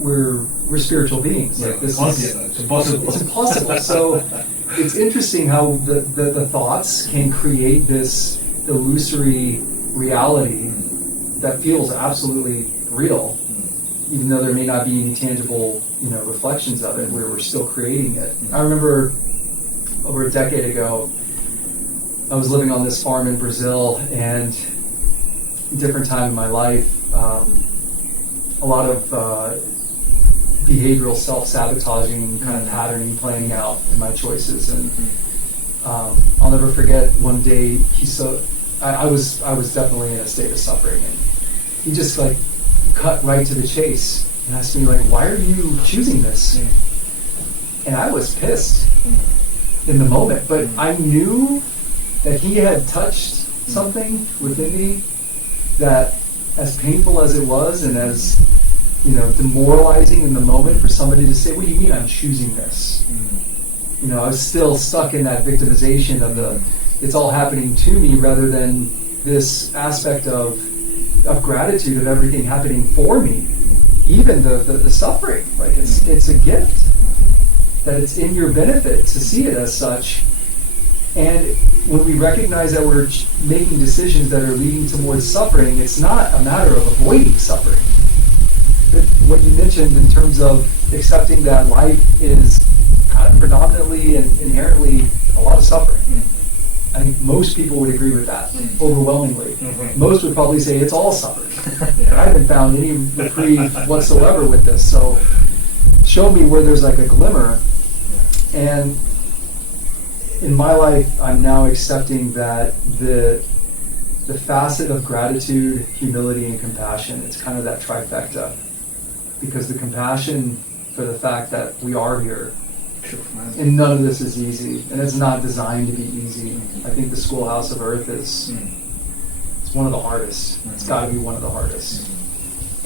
We're spiritual beings. Yeah, like this it's impossible. It's impossible. So it's interesting how the thoughts can create this illusory reality that feels absolutely real, even though there may not be any tangible, reflections of it, where we're still creating it. I remember over a decade ago, I was living on this farm in Brazil, and a different time in my life, a lot of behavioral self-sabotaging kind of patterning playing out in my choices, and I'll never forget one day I was definitely in a state of suffering, and he just cut right to the chase and asked me, like, why are you choosing this? And I was pissed in the moment, but I knew that he had touched something within me that, as painful as it was and as, demoralizing in the moment for somebody to say, what do you mean I'm choosing this? I was still stuck in that victimization of it's all happening to me, rather than this aspect of gratitude of everything happening for me, even the suffering. Like it's a gift, that it's in your benefit to see it as such. And when we recognize that we're making decisions that are leading towards suffering, it's not a matter of avoiding suffering. But what you mentioned in terms of accepting that life is kind of predominantly and inherently a lot of suffering. I think most people would agree with that, overwhelmingly. Most would probably say it's all suffering. I haven't found any reprieve whatsoever with this. So show me where there's like a glimmer. And in my life, I'm now accepting that the facet of gratitude, humility, and compassion, it's kind of that trifecta. Because the compassion for the fact that we are here, and none of this is easy, and it's not designed to be easy. I think the schoolhouse of earth is it's one of the hardest. It's got to be one of the hardest.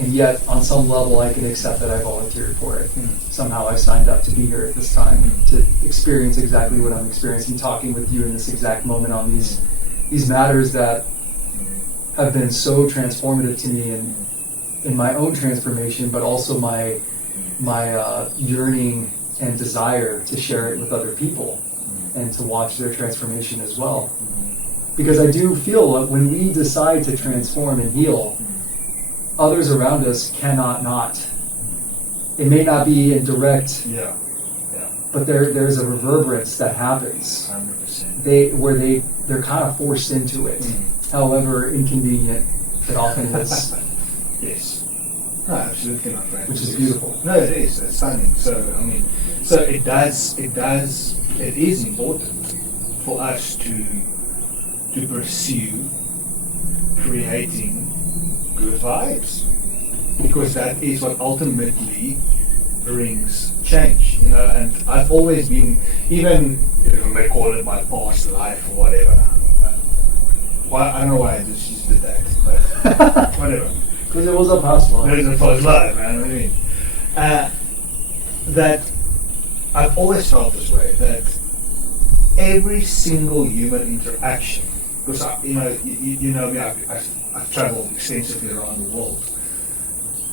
And yet, on some level, I can accept that I volunteered for it. Somehow I signed up to be here at this time, to experience exactly what I'm experiencing, talking with you in this exact moment on these matters that have been so transformative to me in my own transformation, but also my yearning and desire to share it with other people and to watch their transformation as well. Because I do feel that when we decide to transform and heal, others around us cannot not. It may not be in direct, but there's a reverberance that happens. 100%. They're kind of forced into it, however inconvenient it often is. Yes. No, absolutely not right. Which is beautiful. No, it is. It's stunning. So it is important for us to pursue creating good vibes, because that is what ultimately brings change. And I've always been, even you may call it my past life or whatever. Well, I don't know why I just did that, but whatever. Because it was a past life. It was a past life, man. I mean, that I've always felt this way, that every single human interaction, because you know me, I've traveled extensively around the world,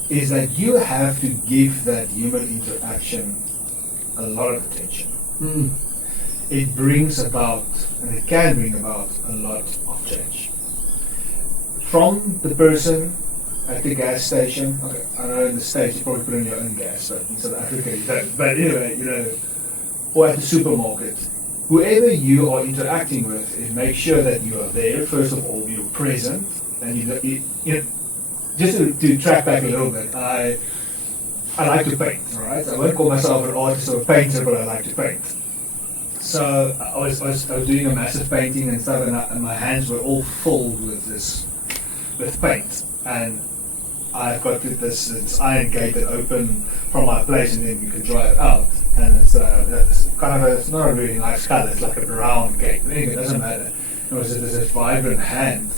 is that you have to give that human interaction a lot of attention. It brings about, and it can bring about, a lot of change. From the person at the gas station, okay, I know in the States you probably put in your own gas, but in South Africa you don't. But anyway, or at the supermarket, whoever you are interacting with, make sure that you are there. First of all, you're present, and you just to track back a little bit. I like to paint, right? I won't call myself an artist or a painter, but I like to paint. So I was doing a massive painting and stuff, and my hands were all filled with paint, and I've got this iron gate that open from my place, and then you can drive out, and it's kind of it's not a really nice color. It's like a brown gate. But anyway, it doesn't matter. It was this vibrant hand,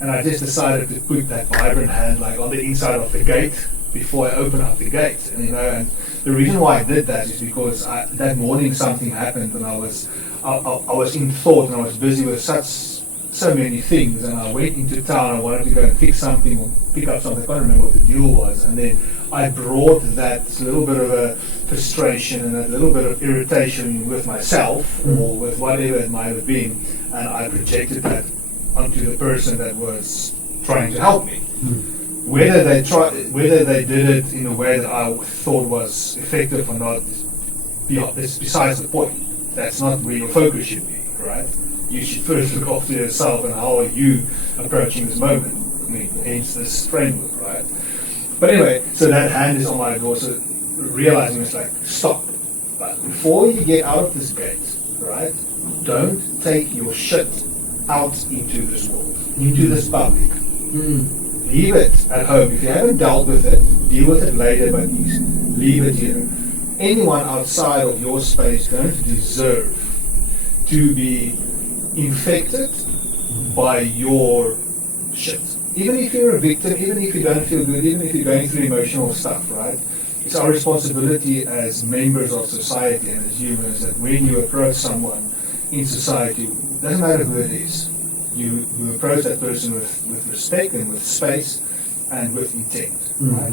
and I just decided to put that vibrant hand like on the inside of the gate before I open up the gate. And the reason why I did that is because that morning something happened, and I was in thought, and I was busy with so many things, and I went into town. I wanted to go and fix something or pick up something. I can't remember what the deal was, and then I brought that little bit of a frustration and a little bit of irritation with myself or with whatever it might have been, and I projected that onto the person that was trying to help me. Whether they did it in a way that I thought was effective or not, is besides the point. That's not where your focus should be, right? You should first look after yourself, and how are you approaching this moment? I mean, hence this framework, right? But anyway, so that hand is on my door, so realizing it's like, stop. But before you get out of this gate, right, don't take your shit out into this world, into this public. leave it at home. If you haven't dealt with it, deal with it later, but leave it here. Anyone outside of your space is going to deserve to be infected by your shit. Even if you're a victim, even if you don't feel good, even if you're going through emotional stuff, right? It's our responsibility as members of society and as humans that when you approach someone in society, doesn't matter who it is, you approach that person with respect and with space and with intent, right?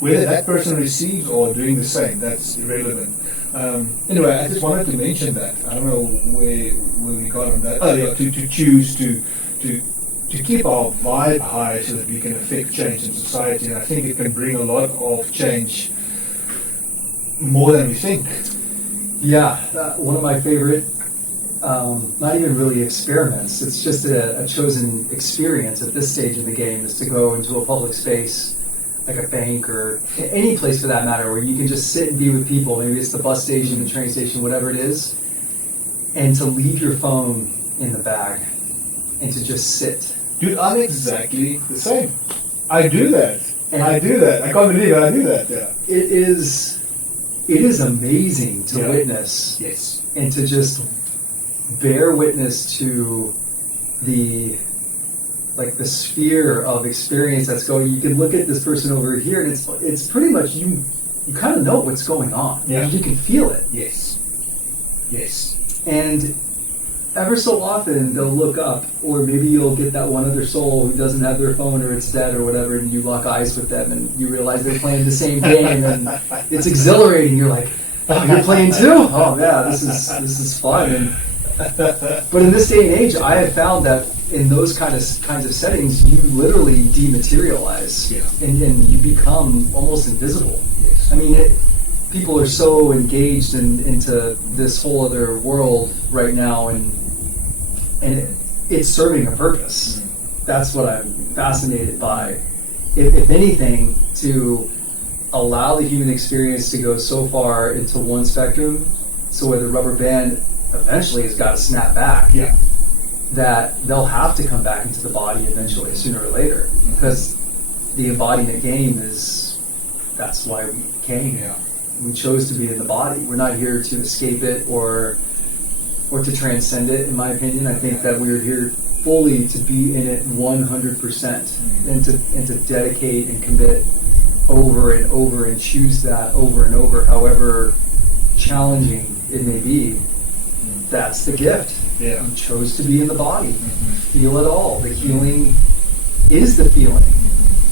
Whether that person receives or doing the same, that's irrelevant. Anyway, I just wanted to mention that. I don't know where we got on that. Oh yeah, to choose to keep our vibe high so that we can affect change in society, and I think it can bring a lot of change more than we think. Yeah, one of my favorite, not even really experiments, it's just a chosen experience at this stage of the game, is to go into a public space, like a bank or any place for that matter, where you can just sit and be with people, maybe it's the bus station, the train station, whatever it is, and to leave your phone in the bag and to just sit. Dude, I'm exactly the same. I do that. I can't believe it. I do that, yeah. It is amazing to witness. Yes. And to just bear witness to the sphere of experience that's going. You can look at this person over here, and it's pretty much you kind of know what's going on. Yeah. You can feel it. Yes. And ever so often they'll look up, or maybe you'll get that one other soul who doesn't have their phone or it's dead or whatever, and you lock eyes with them and you realize they're playing the same game, and it's exhilarating. You're like, oh, you're playing too? Oh yeah, this is fun. But in this day and age, I have found that in those kinds of settings, you literally dematerialize, and you become almost invisible. Yes. I mean, people are so engaged into this whole other world right now, and it's serving a purpose. That's what I'm fascinated by. If anything, to allow the human experience to go so far into one spectrum, so where the rubber band eventually has got to snap back, that they'll have to come back into the body eventually, sooner or later, because the embodiment game that's why we came. We chose to be in the body. We're not here to escape it or to transcend it, in my opinion. I think that we're here fully to be in it 100% and to dedicate and commit over and over and choose that over and over, however challenging it may be. That's the gift. Yeah. You chose to be in the body. Feel it all. The healing is the feeling,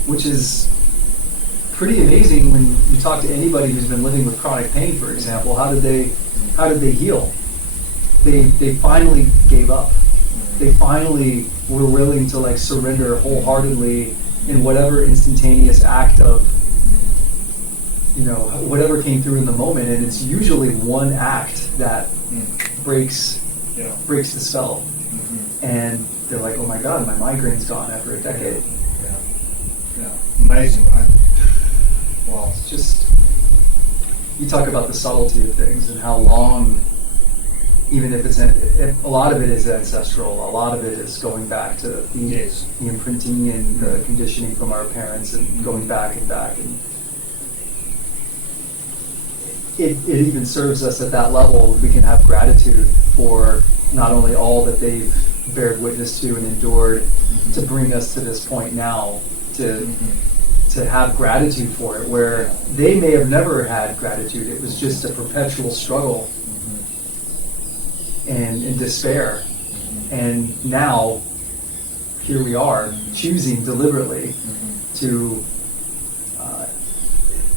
which is pretty amazing when you talk to anybody who's been living with chronic pain, for example. How did they heal? They finally gave up. They finally were willing to surrender wholeheartedly in whatever instantaneous act of whatever came through in the moment, and it's usually one act that breaks the spell. And they're like, oh my god, my migraine's gone after a decade. Yeah. Amazing, right? Well, it's just, you talk about the subtlety of things and how long, even if a lot of it is ancestral, a lot of it is going back to the imprinting and the conditioning from our parents and going back and back. And it even serves us at that level. We can have gratitude for not only all that they've bared witness to and endured to bring us to this point now, to have gratitude for it, where they may have never had gratitude. It was just a perpetual struggle and despair. And now, here we are, choosing deliberately to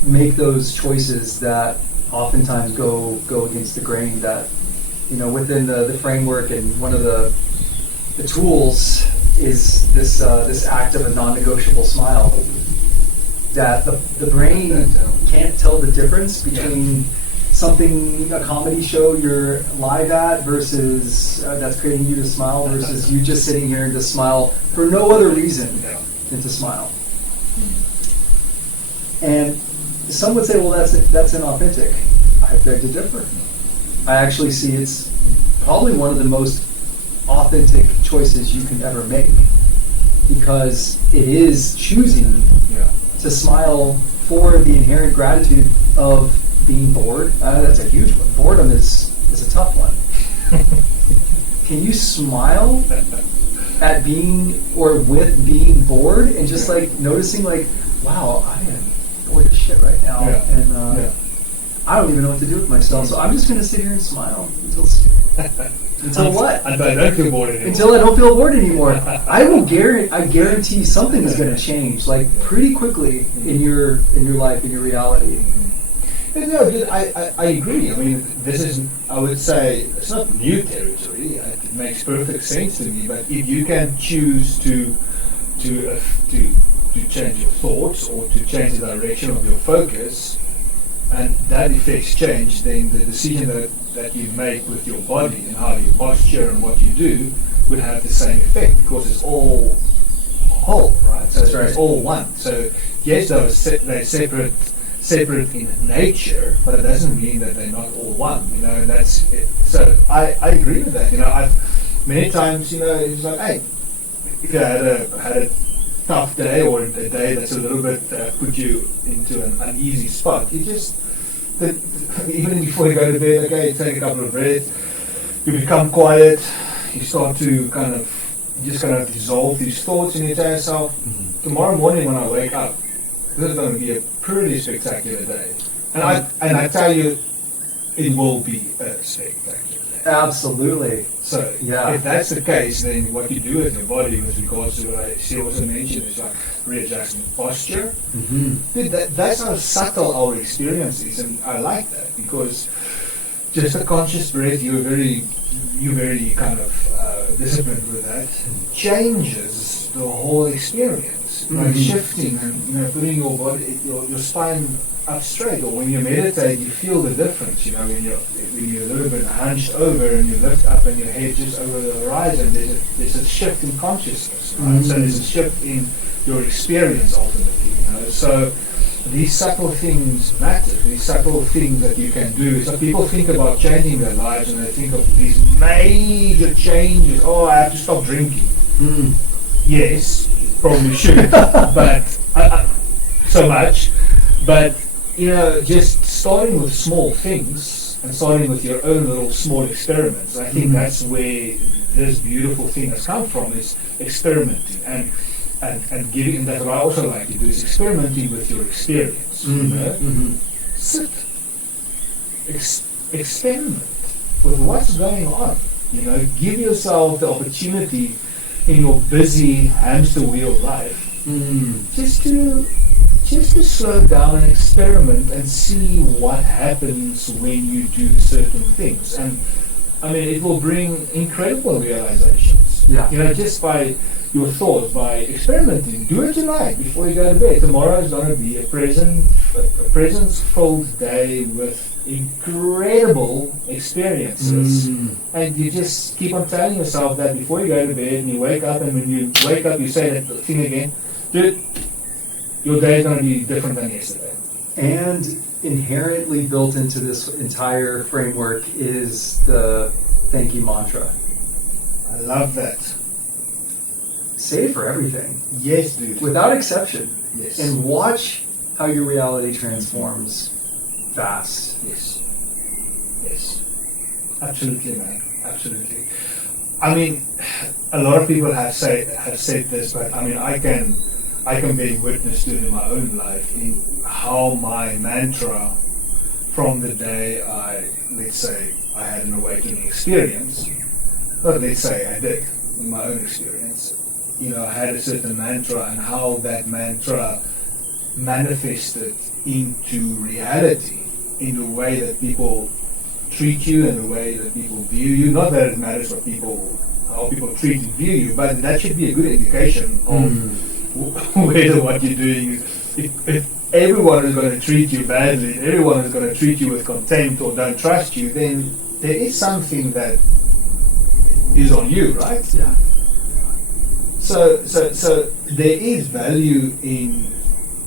make those choices that oftentimes go against the grain, that within the framework, and one of the tools is this act of a non-negotiable smile, that the brain can't tell the difference between something, a comedy show you're live at versus that's creating you to smile, versus you just sitting here and to smile for no other reason than to smile. And some would say, well, that's inauthentic. I beg to differ. I actually see it's probably one of the most authentic choices you can ever make. because it is choosing Yeah. to smile for the inherent gratitude of being bored. That's a huge one. Boredom is a tough one. Can you smile at being or with being bored and just like noticing like, wow, I am bored as shit right now, and I don't even know what to do with myself, so I'm just going to sit here and smile until what? Until I don't feel bored anymore. Until I don't feel bored anymore. I guarantee something is going to change, like pretty quickly in your life, in your reality. No, I agree. I mean, this is, I would say, it's not new territory. It makes perfect sense to me. But if you can choose to change your thoughts or to change the direction of your focus, and that affects change, then the decision that you make with your body and how you posture and what you do would have the same effect, because it's all whole, right? So That's right. It's all one. So yes, they're separate in nature, but it doesn't mean that they're not all one, you know, and that's it. So I agree with that. You know, I've many times, you know, it's like, hey, if you had a tough day or a day that's a little bit put you into an uneasy spot, you just even before you go to bed, okay, take a couple of breaths, you become quiet, you start to you just kind of dissolve these thoughts, and you tell yourself, tomorrow morning when I wake up, this is going to be a pretty spectacular day. And I tell you, it will be a spectacular day. Absolutely. So Yeah. if that's the case, then what you do with your body with regards to what she also mentioned is like readjusting posture. Dude, that's how subtle our experience is, and I like that, because just a conscious breath, you're very kind of disciplined with that, changes the whole experience. Like shifting and, you know, putting your body, your spine up straight, or when you meditate, you feel the difference. You know, when you're a little bit hunched over and you lift up and your head just over the horizon, there's a shift in consciousness. Right? So there's a shift in your experience ultimately. You know, so these subtle things matter. These subtle things that you can do. So people think about changing their lives and they think of these major changes. Oh, I have to stop drinking. Yes, probably should, but so much. But you know, just starting with small things and starting with your own little small experiments. I think that's where this beautiful thing has come from, is experimenting and giving. And that's what I also like to do, is experimenting with your experience. You know? Sit, experiment with what's going on. You know, give yourself the opportunity in your busy hamster wheel life just to slow down and experiment and see what happens when you do certain things. And I mean, it will bring incredible realizations. Yeah. You know, just by your thoughts, by experimenting. Do it tonight before you go to bed. Tomorrow is going to be a presence-filled day with incredible experiences. And you just keep on telling yourself that before you go to bed, and you wake up, and when you wake up, you say that thing again. Dude, your day is going to be different than yesterday. And inherently built into this entire framework is the thank you mantra. I love that. Say it for everything, Yes, dude. without exception. Yes. And watch how your reality transforms fast. Yes. Yes. Absolutely, man. Absolutely. I mean, a lot of people have said this, but I mean, I can bear witness to it in my own life, in how my mantra from the day let's say I had an awakening experience, but let's say I did, in my own experience, you know, I had a certain mantra, and how that mantra manifested into reality in the way that people treat you and the way that people view you. Not that it matters how people treat and view you, but that should be a good indication of whether what you're doing is, if everyone is going to treat you badly, everyone is going to treat you with contempt or don't trust you, then there is something that is on you, right? Yeah. So there is value in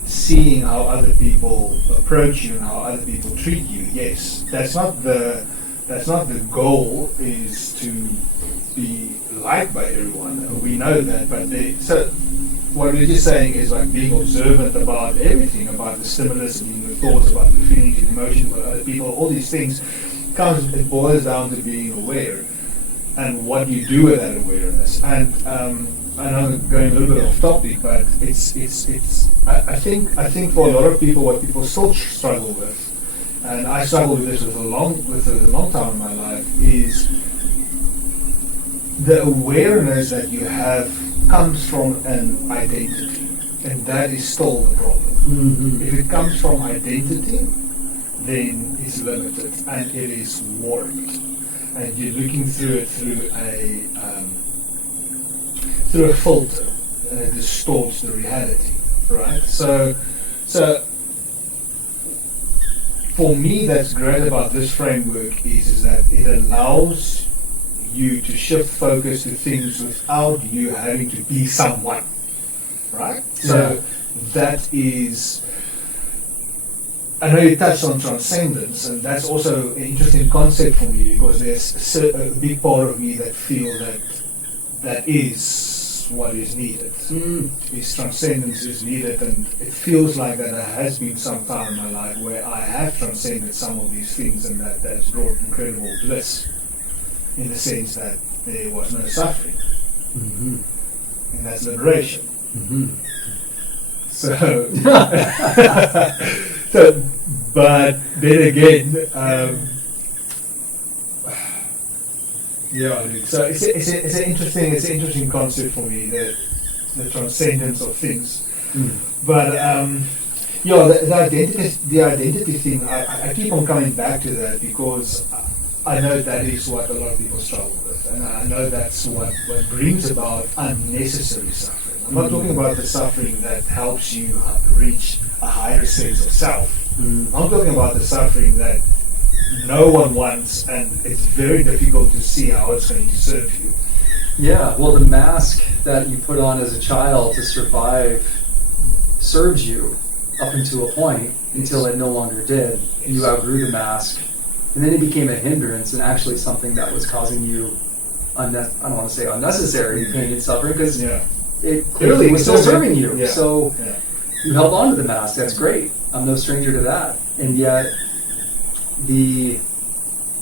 seeing how other people approach you and how other people treat you. Yes, that's not the goal, is to be liked by everyone. We know that, but what we're just saying is like being observant about everything, about the stimulus, and the thoughts, about the feelings, the emotions, about other people, all these things. It boils down to being aware and what you do with that awareness. And I know I'm going a little bit off topic, but I think for a lot of people, what people still struggle with, and I struggled with this with a long time in my life, is the awareness that you have comes from an identity, and that is still the problem. Mm-hmm. If it comes from identity, then it's limited and it is warped, and you're looking through it through a filter, and it distorts the reality, right? So for me, that's great about this framework is that it allows you to shift focus to things without you having to be someone, right? So that is, I know you touched on transcendence, and that's also an interesting concept for me, because there's a big part of me that feels that is what is needed. Is transcendence is needed, and it feels like that there has been some time in my life where I have transcended some of these things, and that has brought incredible bliss, in the sense that there was no suffering, and that's liberation. So, but then again, so it's an interesting concept for me, the transcendence of things. But the identity thing, I keep on coming back to that, because I know that is what a lot of people struggle with, and I know that's what brings about unnecessary suffering. I'm not talking about the suffering that helps you reach a higher sense of self. I'm talking about the suffering that no one wants, and it's very difficult to see how it's going to serve you. Yeah, well, the mask that you put on as a child to survive served you up until a point, until it no longer did. You outgrew the mask, and then it became a hindrance, and actually something that was causing you, I don't want to say unnecessary pain and suffering, because it clearly was still serving you. Yeah. So you held on to the mask. That's great. I'm no stranger to that. And yet, the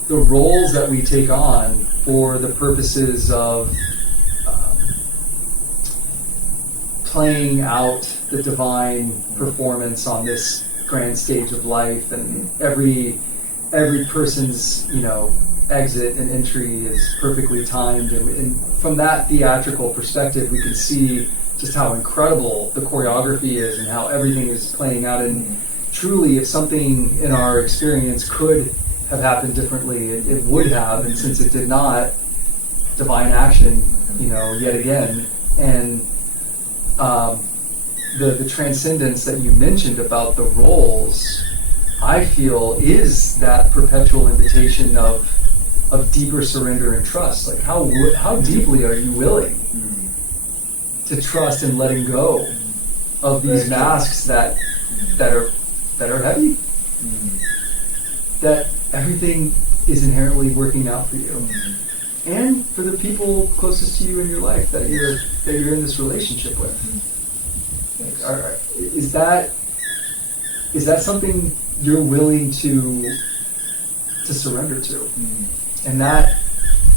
roles that we take on for the purposes of playing out the divine performance on this grand stage of life, and every person's exit and entry is perfectly timed, and from that theatrical perspective, we can see just how incredible the choreography is and how everything is playing out. And truly, if something in our experience could have happened differently, it would have, and since it did not, divine action, yet again. And the transcendence that you mentioned about the roles, I feel, is that perpetual invitation of deeper surrender and trust. Like, how deeply are you willing to trust in letting go of these masks that are heavy? That everything is inherently working out for you, and for the people closest to you in your life that you're in this relationship with. Is that something you're willing to surrender to? And that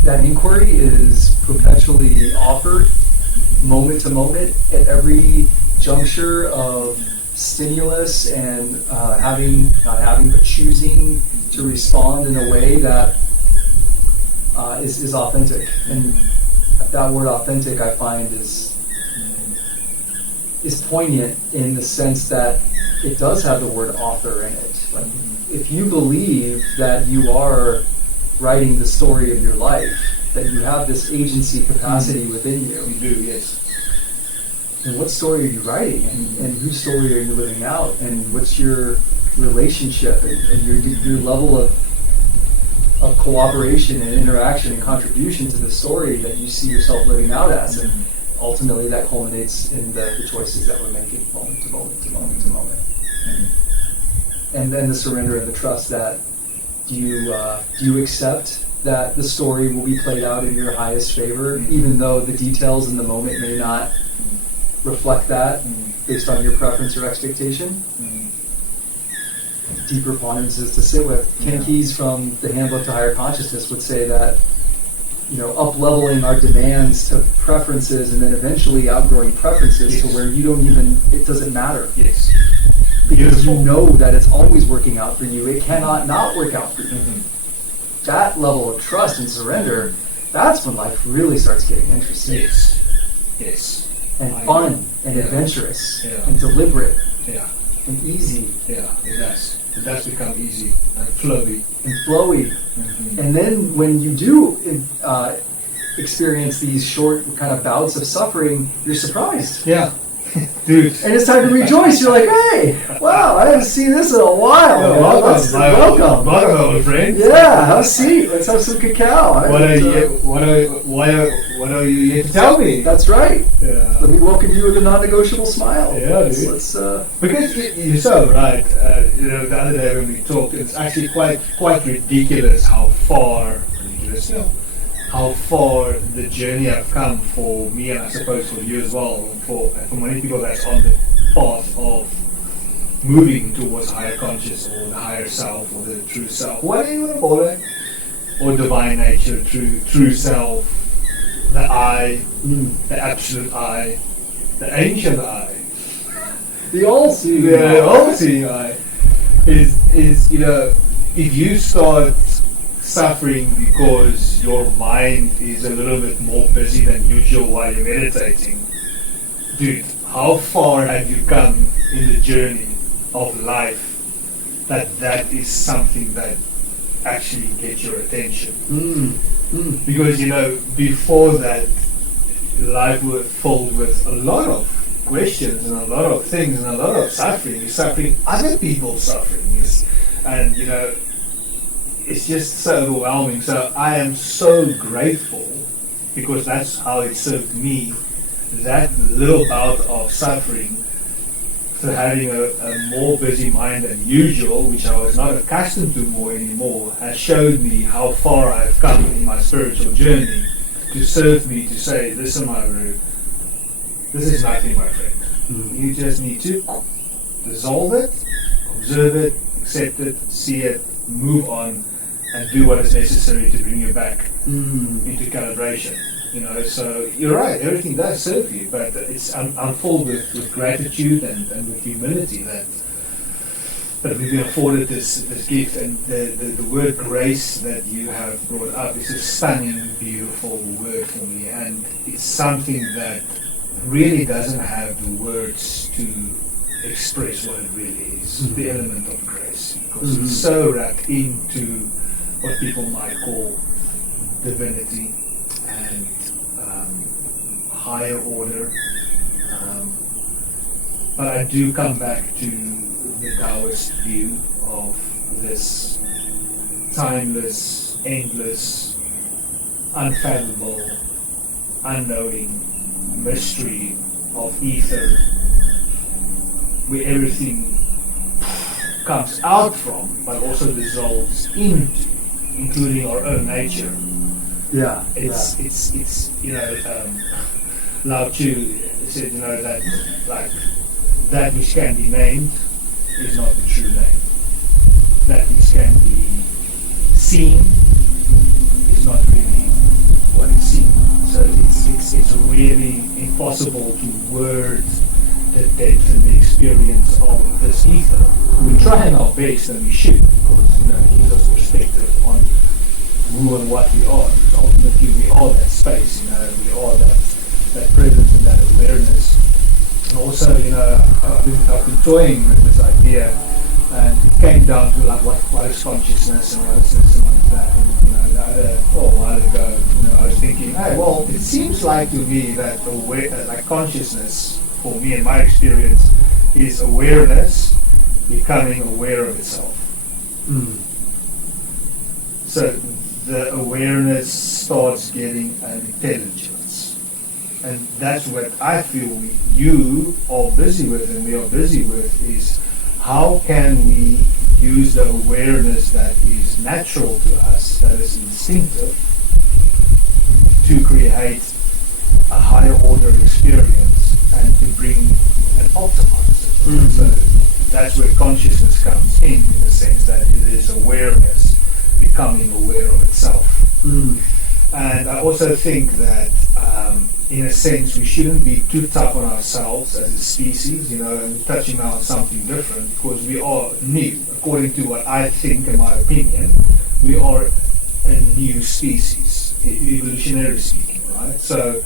inquiry is perpetually offered, moment to moment, at every juncture of stimulus, and but choosing to respond in a way that is authentic. And that word authentic, I find, is poignant in the sense that it does have the word author in it. Like, if you believe that you are writing the story of your life, that you have this agency capacity within you. You do, yes. And what story are you writing, and whose story are you living out, and what's your relationship and your level of cooperation and interaction and contribution to the story that you see yourself living out as. And ultimately that culminates in the choices that we're making moment to moment to moment to moment. And then the surrender and the trust that do you accept that the story will be played out in your highest favor, even though the details in the moment may not reflect that based on your preference or expectation. Deeper ponderances to sit with. Ken Keyes from the Handbook to Higher Consciousness would say that, up-leveling our demands to preferences and then eventually outgrowing preferences to where you don't even, it doesn't matter. Yes. Because you know that it's always working out for you. It cannot not work out for you. That level of trust and surrender, that's when life really starts getting interesting. Yes. And fun and adventurous and deliberate and easy. Yeah, it does. It does become easy and flowy. And then when you do experience these short kind of bouts of suffering, you're surprised. Yeah. Dude. And it's time to rejoice. You're like, hey, wow, I haven't seen this in a while. Welcome, old friend. Yeah, have a seat. Let's have some cacao. What are you yet to tell me? That's right. Yeah. Let me welcome you with a non-negotiable smile. Yeah, dude. Let's, because you're so right. The other day when we talked, it's actually quite ridiculous how far the journey I've come for me, and I suppose for you as well, and for many people that's on the path of moving towards higher conscious or the higher self or the true self, whatever you want to call it, or divine nature, true self, the I, the absolute I, the ancient I, the all-seeing the all-seeing I, is if you start suffering because your mind is a little bit more busy than usual while you're meditating, dude, how far have you come in the journey of life that is something that actually gets your attention? Because before that, life was filled with a lot of questions and a lot of things and a lot of suffering. You're suffering other people's suffering, and it's just so overwhelming. So I am so grateful, because that's how it served me, that little bout of suffering, for having a more busy mind than usual, which I was not accustomed to more anymore, has showed me how far I've come in my spiritual journey, to serve me to say, listen, my Guru, this is nothing, my friend. You just need to dissolve it, observe it, accept it, see it, move on, and do what is necessary to bring you back into calibration. So you're right, everything does serve you, but I'm full with gratitude and with humility that we've been afforded this gift. And the word grace that you have brought up is a stunning, beautiful word for me, and it's something that really doesn't have the words to express what it really is, the element of grace, because it's so wrapped into what people might call divinity and higher order. But I do come back to the Taoist view of this timeless, endless, unfathomable, unknowing mystery of ether, where everything comes out from, but also dissolves into, including our own nature. It's Lao Tzu said, that that which can be named is not the true name. That which can be seen is not really what is seen. So it's really impossible to word the depth and the experience of this ether. We're trying our best, and we should, because it gives us perspective on who and what we are. Because ultimately, we are that space. We are that presence and that awareness. And also, I've been toying with this idea, and it came down to what is consciousness and what is this and what is that. And a while ago, I was thinking, hey, well, it seems like to me that consciousness, for me in my experience, is awareness becoming aware of itself. So the awareness starts getting an intelligence. And that's what I feel you are busy with, and we are busy with, is how can we use the awareness that is natural to us, that is instinctive, to create a higher order experience and to bring and optimize it. Mhm. So that's where consciousness comes in the sense that it is awareness becoming aware of itself. Mm. And I also think that, in a sense, we shouldn't be too tough on ourselves as a species, and touching on something different, because we are new. According to what I think, in my opinion, we are a new species, evolutionarily speaking, right? So,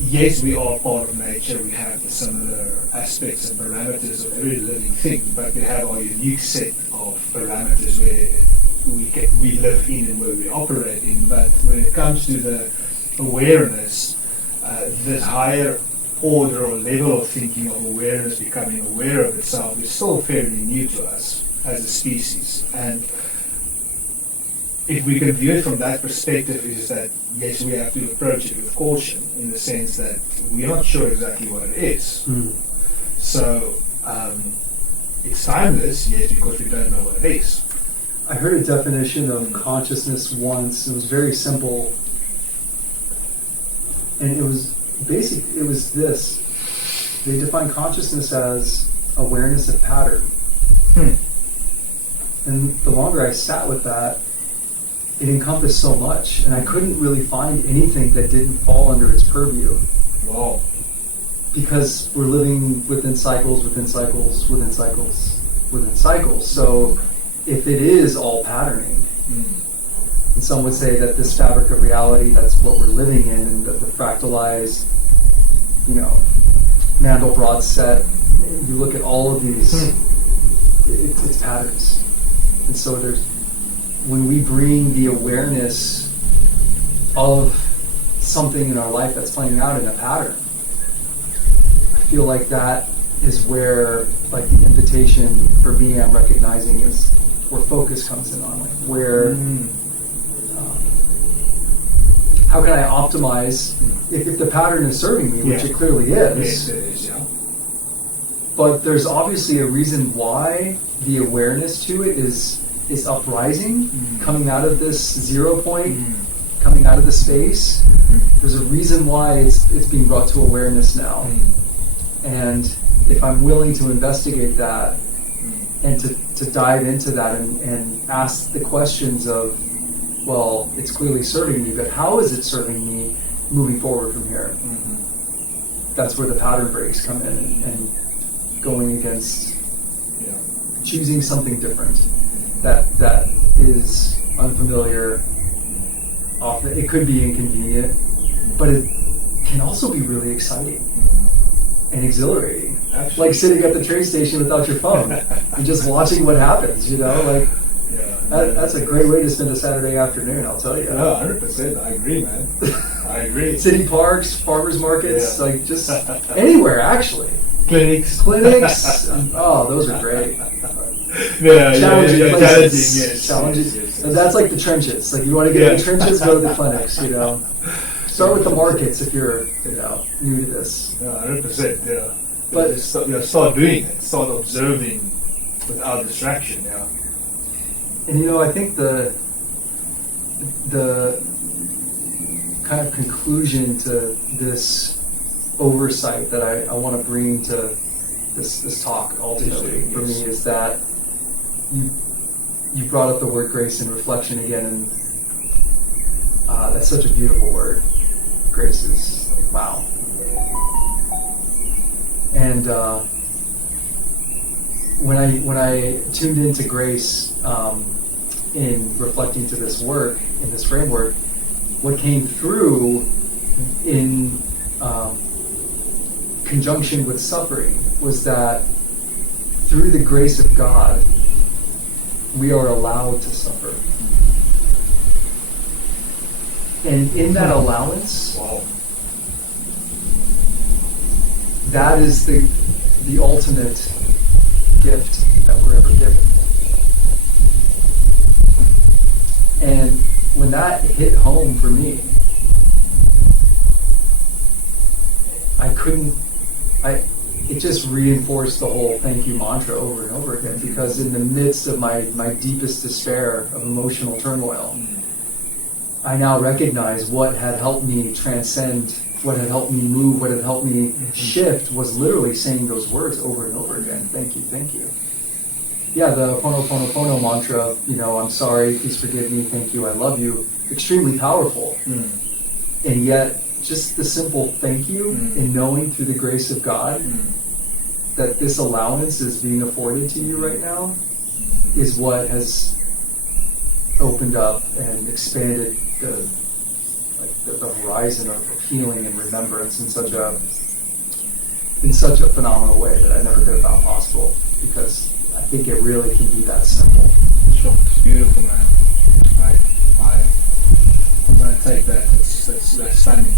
yes, we are part of nature. We have the similar aspects and parameters of every living thing, but we have our unique set of parameters where we live in and where we operate in. But when it comes to the awareness, this higher order or level of thinking of awareness, becoming aware of itself, is still fairly new to us as a species. And if we can view it from that perspective, is that yes, we have to approach it with caution, in the sense that we're not sure exactly what it is. Mm. So it's timeless, yes, because we don't know what it is. I heard a definition of consciousness once. It was very simple, and it was basic. It was this: they define consciousness as awareness of pattern. And the longer I sat with that, it encompassed so much, and I couldn't really find anything that didn't fall under its purview. Wow. Because we're living within cycles, within cycles, within cycles, within cycles. So if it is all patterning, and some would say that this fabric of reality, that's what we're living in, and that the fractalized, Mandelbrot set, you look at all of these, it's patterns. And so when we bring the awareness of something in our life that's playing out in a pattern, I feel like that is where, like, the invitation for me, I'm recognizing, is where focus comes in on, like, where how can I optimize if the pattern is serving me, which it clearly is. Yes, it is, yeah. But there's obviously a reason why the awareness to it is uprising, coming out of this 0 point, coming out of the space. There's a reason why it's being brought to awareness now. And if I'm willing to investigate that and to dive into that and ask the questions of, well, it's clearly serving me, but how is it serving me moving forward from here? That's where the pattern breaks come in, and going against choosing something different that is unfamiliar. Often it could be inconvenient, but it can also be really exciting and exhilarating. Actually, like sitting at the train station without your phone and just watching what happens. That's a great way to spend a Saturday afternoon, I'll tell you. No, 100%. I agree, man. I agree. City parks, farmers markets, like just anywhere actually. Clinics. Oh, those are great. Challenging places. yes. Challenging. Yes. And that's like the trenches. Like, you want to get in the trenches, go to the clinics, Start with the markets if you're, new to this. 100%, yeah. But start doing it. Start observing without distraction, yeah. And I think the kind of conclusion to this oversight that I want to bring to this talk ultimately for me is that you brought up the word grace and reflection again, and that's such a beautiful word. Grace is like, wow. And when I tuned into grace in reflecting to this work, in this framework, what came through in conjunction with suffering was that through the grace of God, we are allowed to suffer. And in that allowance, that is the ultimate gift that we're ever given. And when that hit home for me, it just reinforced the whole thank you mantra over and over again, because in the midst of my deepest despair of emotional turmoil, I now recognize what had helped me transcend what had helped me move, what had helped me shift was literally saying those words over and over again. Thank you, thank you. Yeah, the Ho'oponopono mantra, I'm sorry, please forgive me, thank you, I love you, extremely powerful. And yet, just the simple thank you and knowing through the grace of God that this allowance is being afforded to you right now is what has opened up and expanded the horizon of healing and remembrance in such a phenomenal way that I never could have thought possible, because I think it really can be that simple. Sure, it's beautiful, man. I'm going to take that. That's stunning.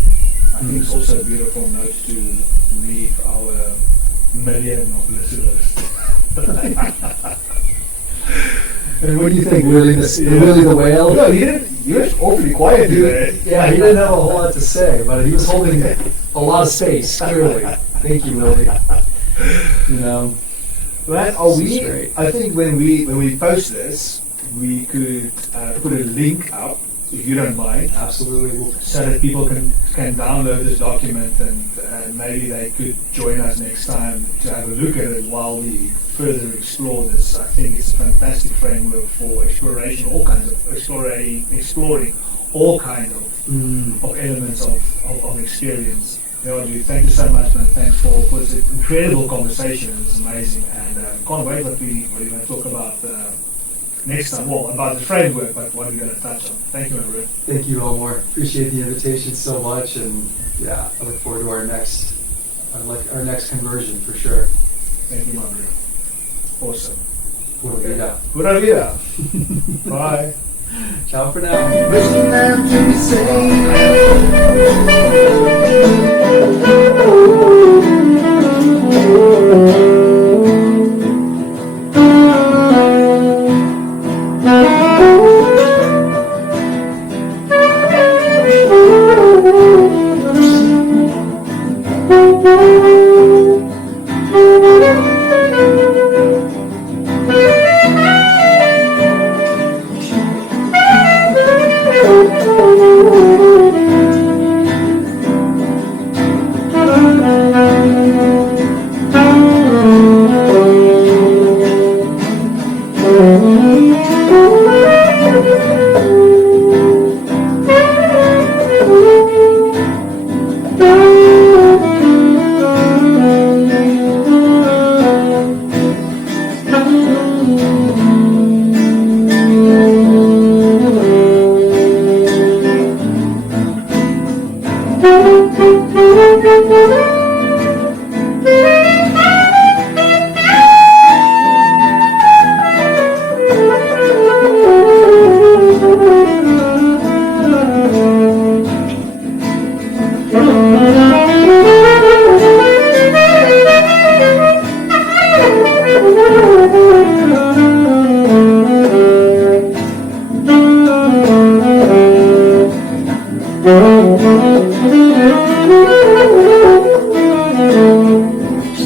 I think it's also a beautiful note to leave our million of listeners. And what do you think, Willie the whale? No, he was awfully quiet today. Yeah, he didn't have a whole lot to say, but he was holding a lot of space, clearly. Thank you, Willie. Right, I think when we post this, we could put a link up, if you don't mind. Absolutely. So that people can download this document and maybe they could join us next time to have a look at it while we further explore this. I think it's a fantastic framework for exploration, all kinds of exploring all kinds of elements of experience. Dude, thank you so much, man. Thanks for this incredible conversation. It's amazing, and can't wait what we're going to talk about next time. Well, about the framework, but what we're going to touch on. Thank you, my bro. Thank you, Elmore. Appreciate the invitation so much, and yeah, I look forward to our next conversion for sure. Thank you, my bro. Awesome. Pura vida. Pura vida. Bye. Ciao for now. Wishing them to be Thank you.